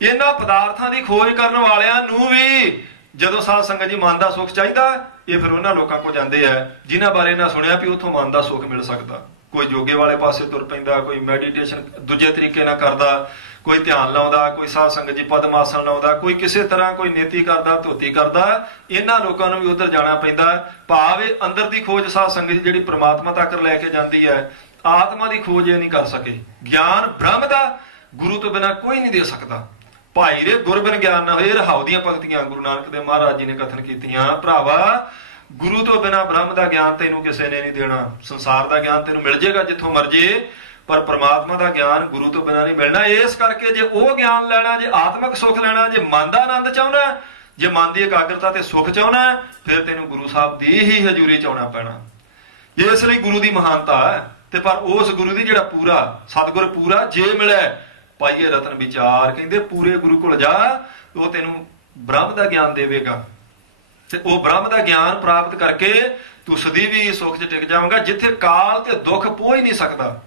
ਇਹਨਾਂ ਪਦਾਰਥਾਂ ਦੀ ਖੋਜ ਕਰਨ ਵਾਲਿਆਂ ਨੂੰ ਵੀ ਜਦੋਂ ਸਾਧ ਸੰਗਤ ਜੀ ਮਨ ਦਾ ਸੁੱਖ ਚਾਹੀਦਾ, ਇਹ ਫਿਰ ਉਹਨਾਂ ਲੋਕਾਂ ਕੋਲ ਜਾਂਦੇ ਆ ਜਿਨ੍ਹਾਂ ਬਾਰੇ ਇਹਨਾਂ ਸੁਣਿਆ ਵੀ ਉੱਥੋਂ ਮਨ ਦਾ ਸੁੱਖ ਮਿਲ ਸਕਦਾ। ਕੋਈ ਯੋਗੇ ਵਾਲੇ ਪਾਸੇ ਤੁਰ ਪੈਂਦਾ, ਕੋਈ ਮੈਡੀਟੇਸ਼ਨ ਦੂਜੇ ਤਰੀਕੇ ਨਾਲ ਕਰਦਾ, ਕੋਈ ਧਿਆਨ ਲਾਉਂਦਾ, ਕੋਈ ਸਾਧ ਸੰਗਤ ਜੀ ਪਦਮ ਆਸਣ ਲਾਉਂਦਾ, ਕੋਈ ਕਿਸੇ ਤਰ੍ਹਾਂ ਕੋਈ ਨੀਤੀ ਕਰਦਾ, ਧੋਤੀ ਕਰਦਾ। ਇਹਨਾਂ ਲੋਕਾਂ ਨੂੰ ਵੀ ਉੱਧਰ ਜਾਣਾ ਪੈਂਦਾ। ਭਾਵ ਇਹ ਅੰਦਰ ਦੀ ਖੋਜ ਸਾਧ ਸੰਗਤ ਜਿਹੜੀ ਪ੍ਰਮਾਤਮਾ ਤੱਕ ਲੈ ਕੇ ਜਾਂਦੀ ਹੈ, ਆਤਮਾ ਦੀ ਖੋਜ ਇਹ ਨਹੀਂ ਕਰ ਸਕੇ। ਗਿਆਨ ਬ੍ਰਹਮ ਦਾ ਗੁਰੂ ਤੋਂ ਬਿਨਾਂ ਕੋਈ ਨਹੀਂ ਦੇ ਸਕਦਾ। ਭਾਈ ਰੇ ਗੁਰ ਬਿਨ ਗਿਆਨ ਨਾ ਹੋਏ। ਰਹਾਉ ਦੀਆਂ ਪੰਕਤੀਆਂ ਗੁਰੂ ਨਾਨਕ ਦੇਵ ਮਹਾਰਾਜ ਜੀ ਨੇ ਕਥਨ ਕੀਤੀਆਂ, ਭਰਾਵਾ ਗੁਰੂ ਤੋਂ ਬਿਨਾਂ ਬ੍ਰਹਮ ਦਾ ਗਿਆਨ ਤੈਨੂੰ ਕਿਸੇ ਨੇ ਨਹੀਂ ਦੇਣਾ। ਸੰਸਾਰ ਦਾ ਗਿਆਨ ਤੈਨੂੰ ਮਿਲ ਜਾਏਗਾ ਜਿੱਥੋਂ ਮਰਜੀ, ਪਰ ਪ੍ਰਮਾਤਮਾ ਦਾ ਗਿਆਨ ਗੁਰੂ ਤੋਂ ਬਿਨਾਂ ਨਹੀਂ ਮਿਲਣਾ। ਇਸ ਕਰਕੇ ਜੇ ਉਹ ਗਿਆਨ ਲੈਣਾ, ਜੇ ਆਤਮਿਕ ਸੁੱਖ ਲੈਣਾ, ਜੇ ਮਨ ਦਾ ਆਨੰਦ ਚਾਹੁੰਦਾ, ਜੇ ਮਨ ਦੀ ਇਕਾਗਰਤਾ ਤੇ ਸੁੱਖ ਚਾਹੁੰਦਾ, ਫਿਰ ਤੈਨੂੰ ਗੁਰੂ ਸਾਹਿਬ ਦੀ ਹੀ ਹਜ਼ੂਰੀ ਚ ਆਉਣਾ ਪੈਣਾ। ਇਸ ਲਈ ਗੁਰੂ ਦੀ ਮਹਾਨਤਾ ਹੈ। ਤੇ ਪਰ ਉਸ ਗੁਰੂ ਦੀ ਜਿਹੜਾ ਪੂਰਾ ਸਤਿਗੁਰ ਪੂਰਾ ਜੇ ਮਿਲੇ ਪਾਈਏ ਰਤਨ ਵਿਚਾਰ, ਕਹਿੰਦੇ ਪੂਰੇ ਗੁਰੂ ਕੋਲ ਜਾ, ਉਹ ਤੈਨੂੰ ਬ੍ਰਹਮ ਦਾ ਗਿਆਨ ਦੇਵੇਗਾ ਤੇ ਉਹ ਬ੍ਰਹਮ ਦਾ ਗਿਆਨ ਪ੍ਰਾਪਤ ਕਰਕੇ ਤੂੰ ਸਦੀਵੀ ਸੁੱਖ 'ਚ ਟਿਕ ਜਾਵੇਂਗਾ, ਜਿੱਥੇ ਕਾਲ ਤੇ ਦੁੱਖ ਪਹੁੰਚ ਨਹੀਂ ਸਕਦਾ।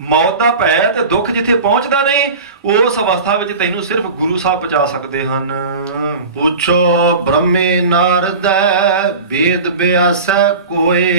ਮੌਤ ਦਾ ਭੈ ਤੇ ਦੁੱਖ ਜਿੱਥੇ ਪਹੁੰਚਦਾ ਨਹੀਂ, ਉਸ ਅਵਸਥਾ ਵਿੱਚ ਤੈਨੂੰ ਸਿਰਫ ਗੁਰੂ ਸਾਹਿਬ ਪਹੁੰਚਾ ਸਕਦੇ ਹਨ। ਪੁੱਛੋ ਬ੍ਰਹਮੇ ਨਾਰਦੈ ਵੇਦ ਬਿਆਸੈ ਕੋਏ,